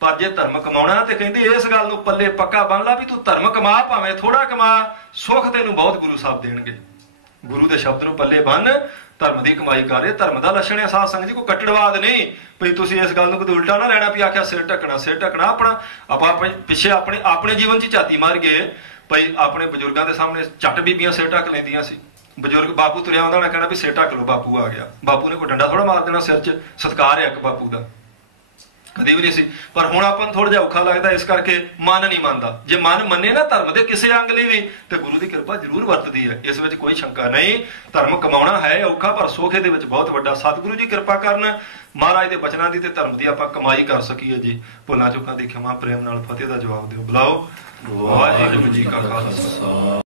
ਪਰ ਜੇ ਧਰਮ ਕਮਾਉਣਾ ਤੇ ਕਹਿੰਦੇ ਇਸ ਗੱਲ ਨੂੰ ਪੱਲੇ ਪੱਕਾ ਬੰਨ ਲਾ ਵੀ ਤੂੰ ਧਰਮ ਕਮਾ, ਭਾਵੇਂ ਥੋੜਾ ਕਮਾ, ਸੁੱਖ ਤੈਨੂੰ ਬਹੁਤ ਗੁਰੂ ਸਾਹਿਬ ਦੇਣਗੇ। ਗੁਰੂ ਦੇ ਸ਼ਬਦ ਨੂੰ ਪੱਲੇ ਬੰਨ, ਧਰਮ ਦੀ ਕਮਾਈ ਕਰ ਰਹੇ। ਧਰਮ ਦਾ ਲੱਛਣ ਹੈ ਸਾਧ ਸੰਗਤ ਜੀ, ਕੋਈ ਕੱਟੜਵਾਦ ਨਹੀਂ ਭਈ ਤੁਸੀਂ ਇਸ ਗੱਲ ਨੂੰ ਕਦੇ ਉਲਟਾ ਨਾ ਲੈਣਾ ਵੀ ਆਖਿਆ ਸਿਰ ਢੱਕਣਾ, ਸਿਰ ਢੱਕਣਾ। ਆਪਣਾ ਆਪਾਂ ਪਿੱਛੇ ਆਪਣੇ ਜੀਵਨ 'ਚ ਝਾਤੀ ਮਾਰ ਗਏ ਭਈ ਆਪਣੇ ਬਜ਼ੁਰਗਾਂ ਦੇ ਸਾਹਮਣੇ ਝੱਟ ਬੀਬੀਆਂ ਸਿਰ ਢੱਕ ਲੈਂਦੀਆਂ ਸੀ। ਬਜ਼ੁਰਗ ਬਾਪੂ ਤੁਰਿਆ ਆਉਂਦਾ ਉਹਨੇ ਕਹਿਣਾ ਵੀ ਸਿਰ ਢੱਕ ਲਓ, ਬਾਪੂ ਆ ਗਿਆ। ਬਾਪੂ ਨੇ ਕੋਈ ਡੰਡਾ ਥੋੜਾ ਮਾਰ ਦੇਣਾ ਸਿਰ 'ਚ, ਸਤਿਕਾਰ ਹੈ ਇੱਕ ਬਾਪੂ ਦਾ, ਕਦੇ ਵੀ ਨਹੀਂ ਸੀ। ਪਰ ਹੁਣ ਆਪਾਂ ਨੂੰ ਥੋੜਾ ਜਿਹਾ ਔਖਾ ਲੱਗਦਾ, ਇਸ ਕਰਕੇ ਮਨ ਨਹੀਂ ਮੰਨਦਾ। ਜੇ ਮਨ ਮੰਨੇ ਨਾ ਧਰਮ ਦੇ ਕਿਸੇ ਅੰਗ ਲਈ ਵੀ, ਤੇ ਗੁਰੂ ਦੀ ਕਿਰਪਾ ਜ਼ਰੂਰ ਵਰਤਦੀ ਹੈ, ਇਸ ਵਿੱਚ ਕੋਈ ਸ਼ੰਕਾ ਨਹੀਂ। ਧਰਮ ਕਮਾਉਣਾ ਹੈ ਔਖਾ, ਪਰ ਸੁੱਖ ਇਹਦੇ ਵਿੱਚ ਬਹੁਤ ਵੱਡਾ। ਸਤਿਗੁਰੂ ਜੀ ਕਿਰਪਾ ਕਰਨ, ਮਹਾਰਾਜ ਦੇ ਬਚਨਾਂ ਦੀ ਤੇ ਧਰਮ ਦੀ ਆਪਾਂ ਕਮਾਈ ਕਰ ਸਕੀਏ ਜੀ। ਭੁੱਲਾਂ ਚੁੱਕਾਂ ਦੀ ਖਿਮਾ ਪ੍ਰੇਮ ਨਾਲ ਫਤਿਹ ਦਾ ਜਵਾਬ ਦਿਓ। ਬੁਲਾਓ। ਵਾਹਿਗੁਰੂ ਜੀ ਕਾ ਖਾਲਸਾ।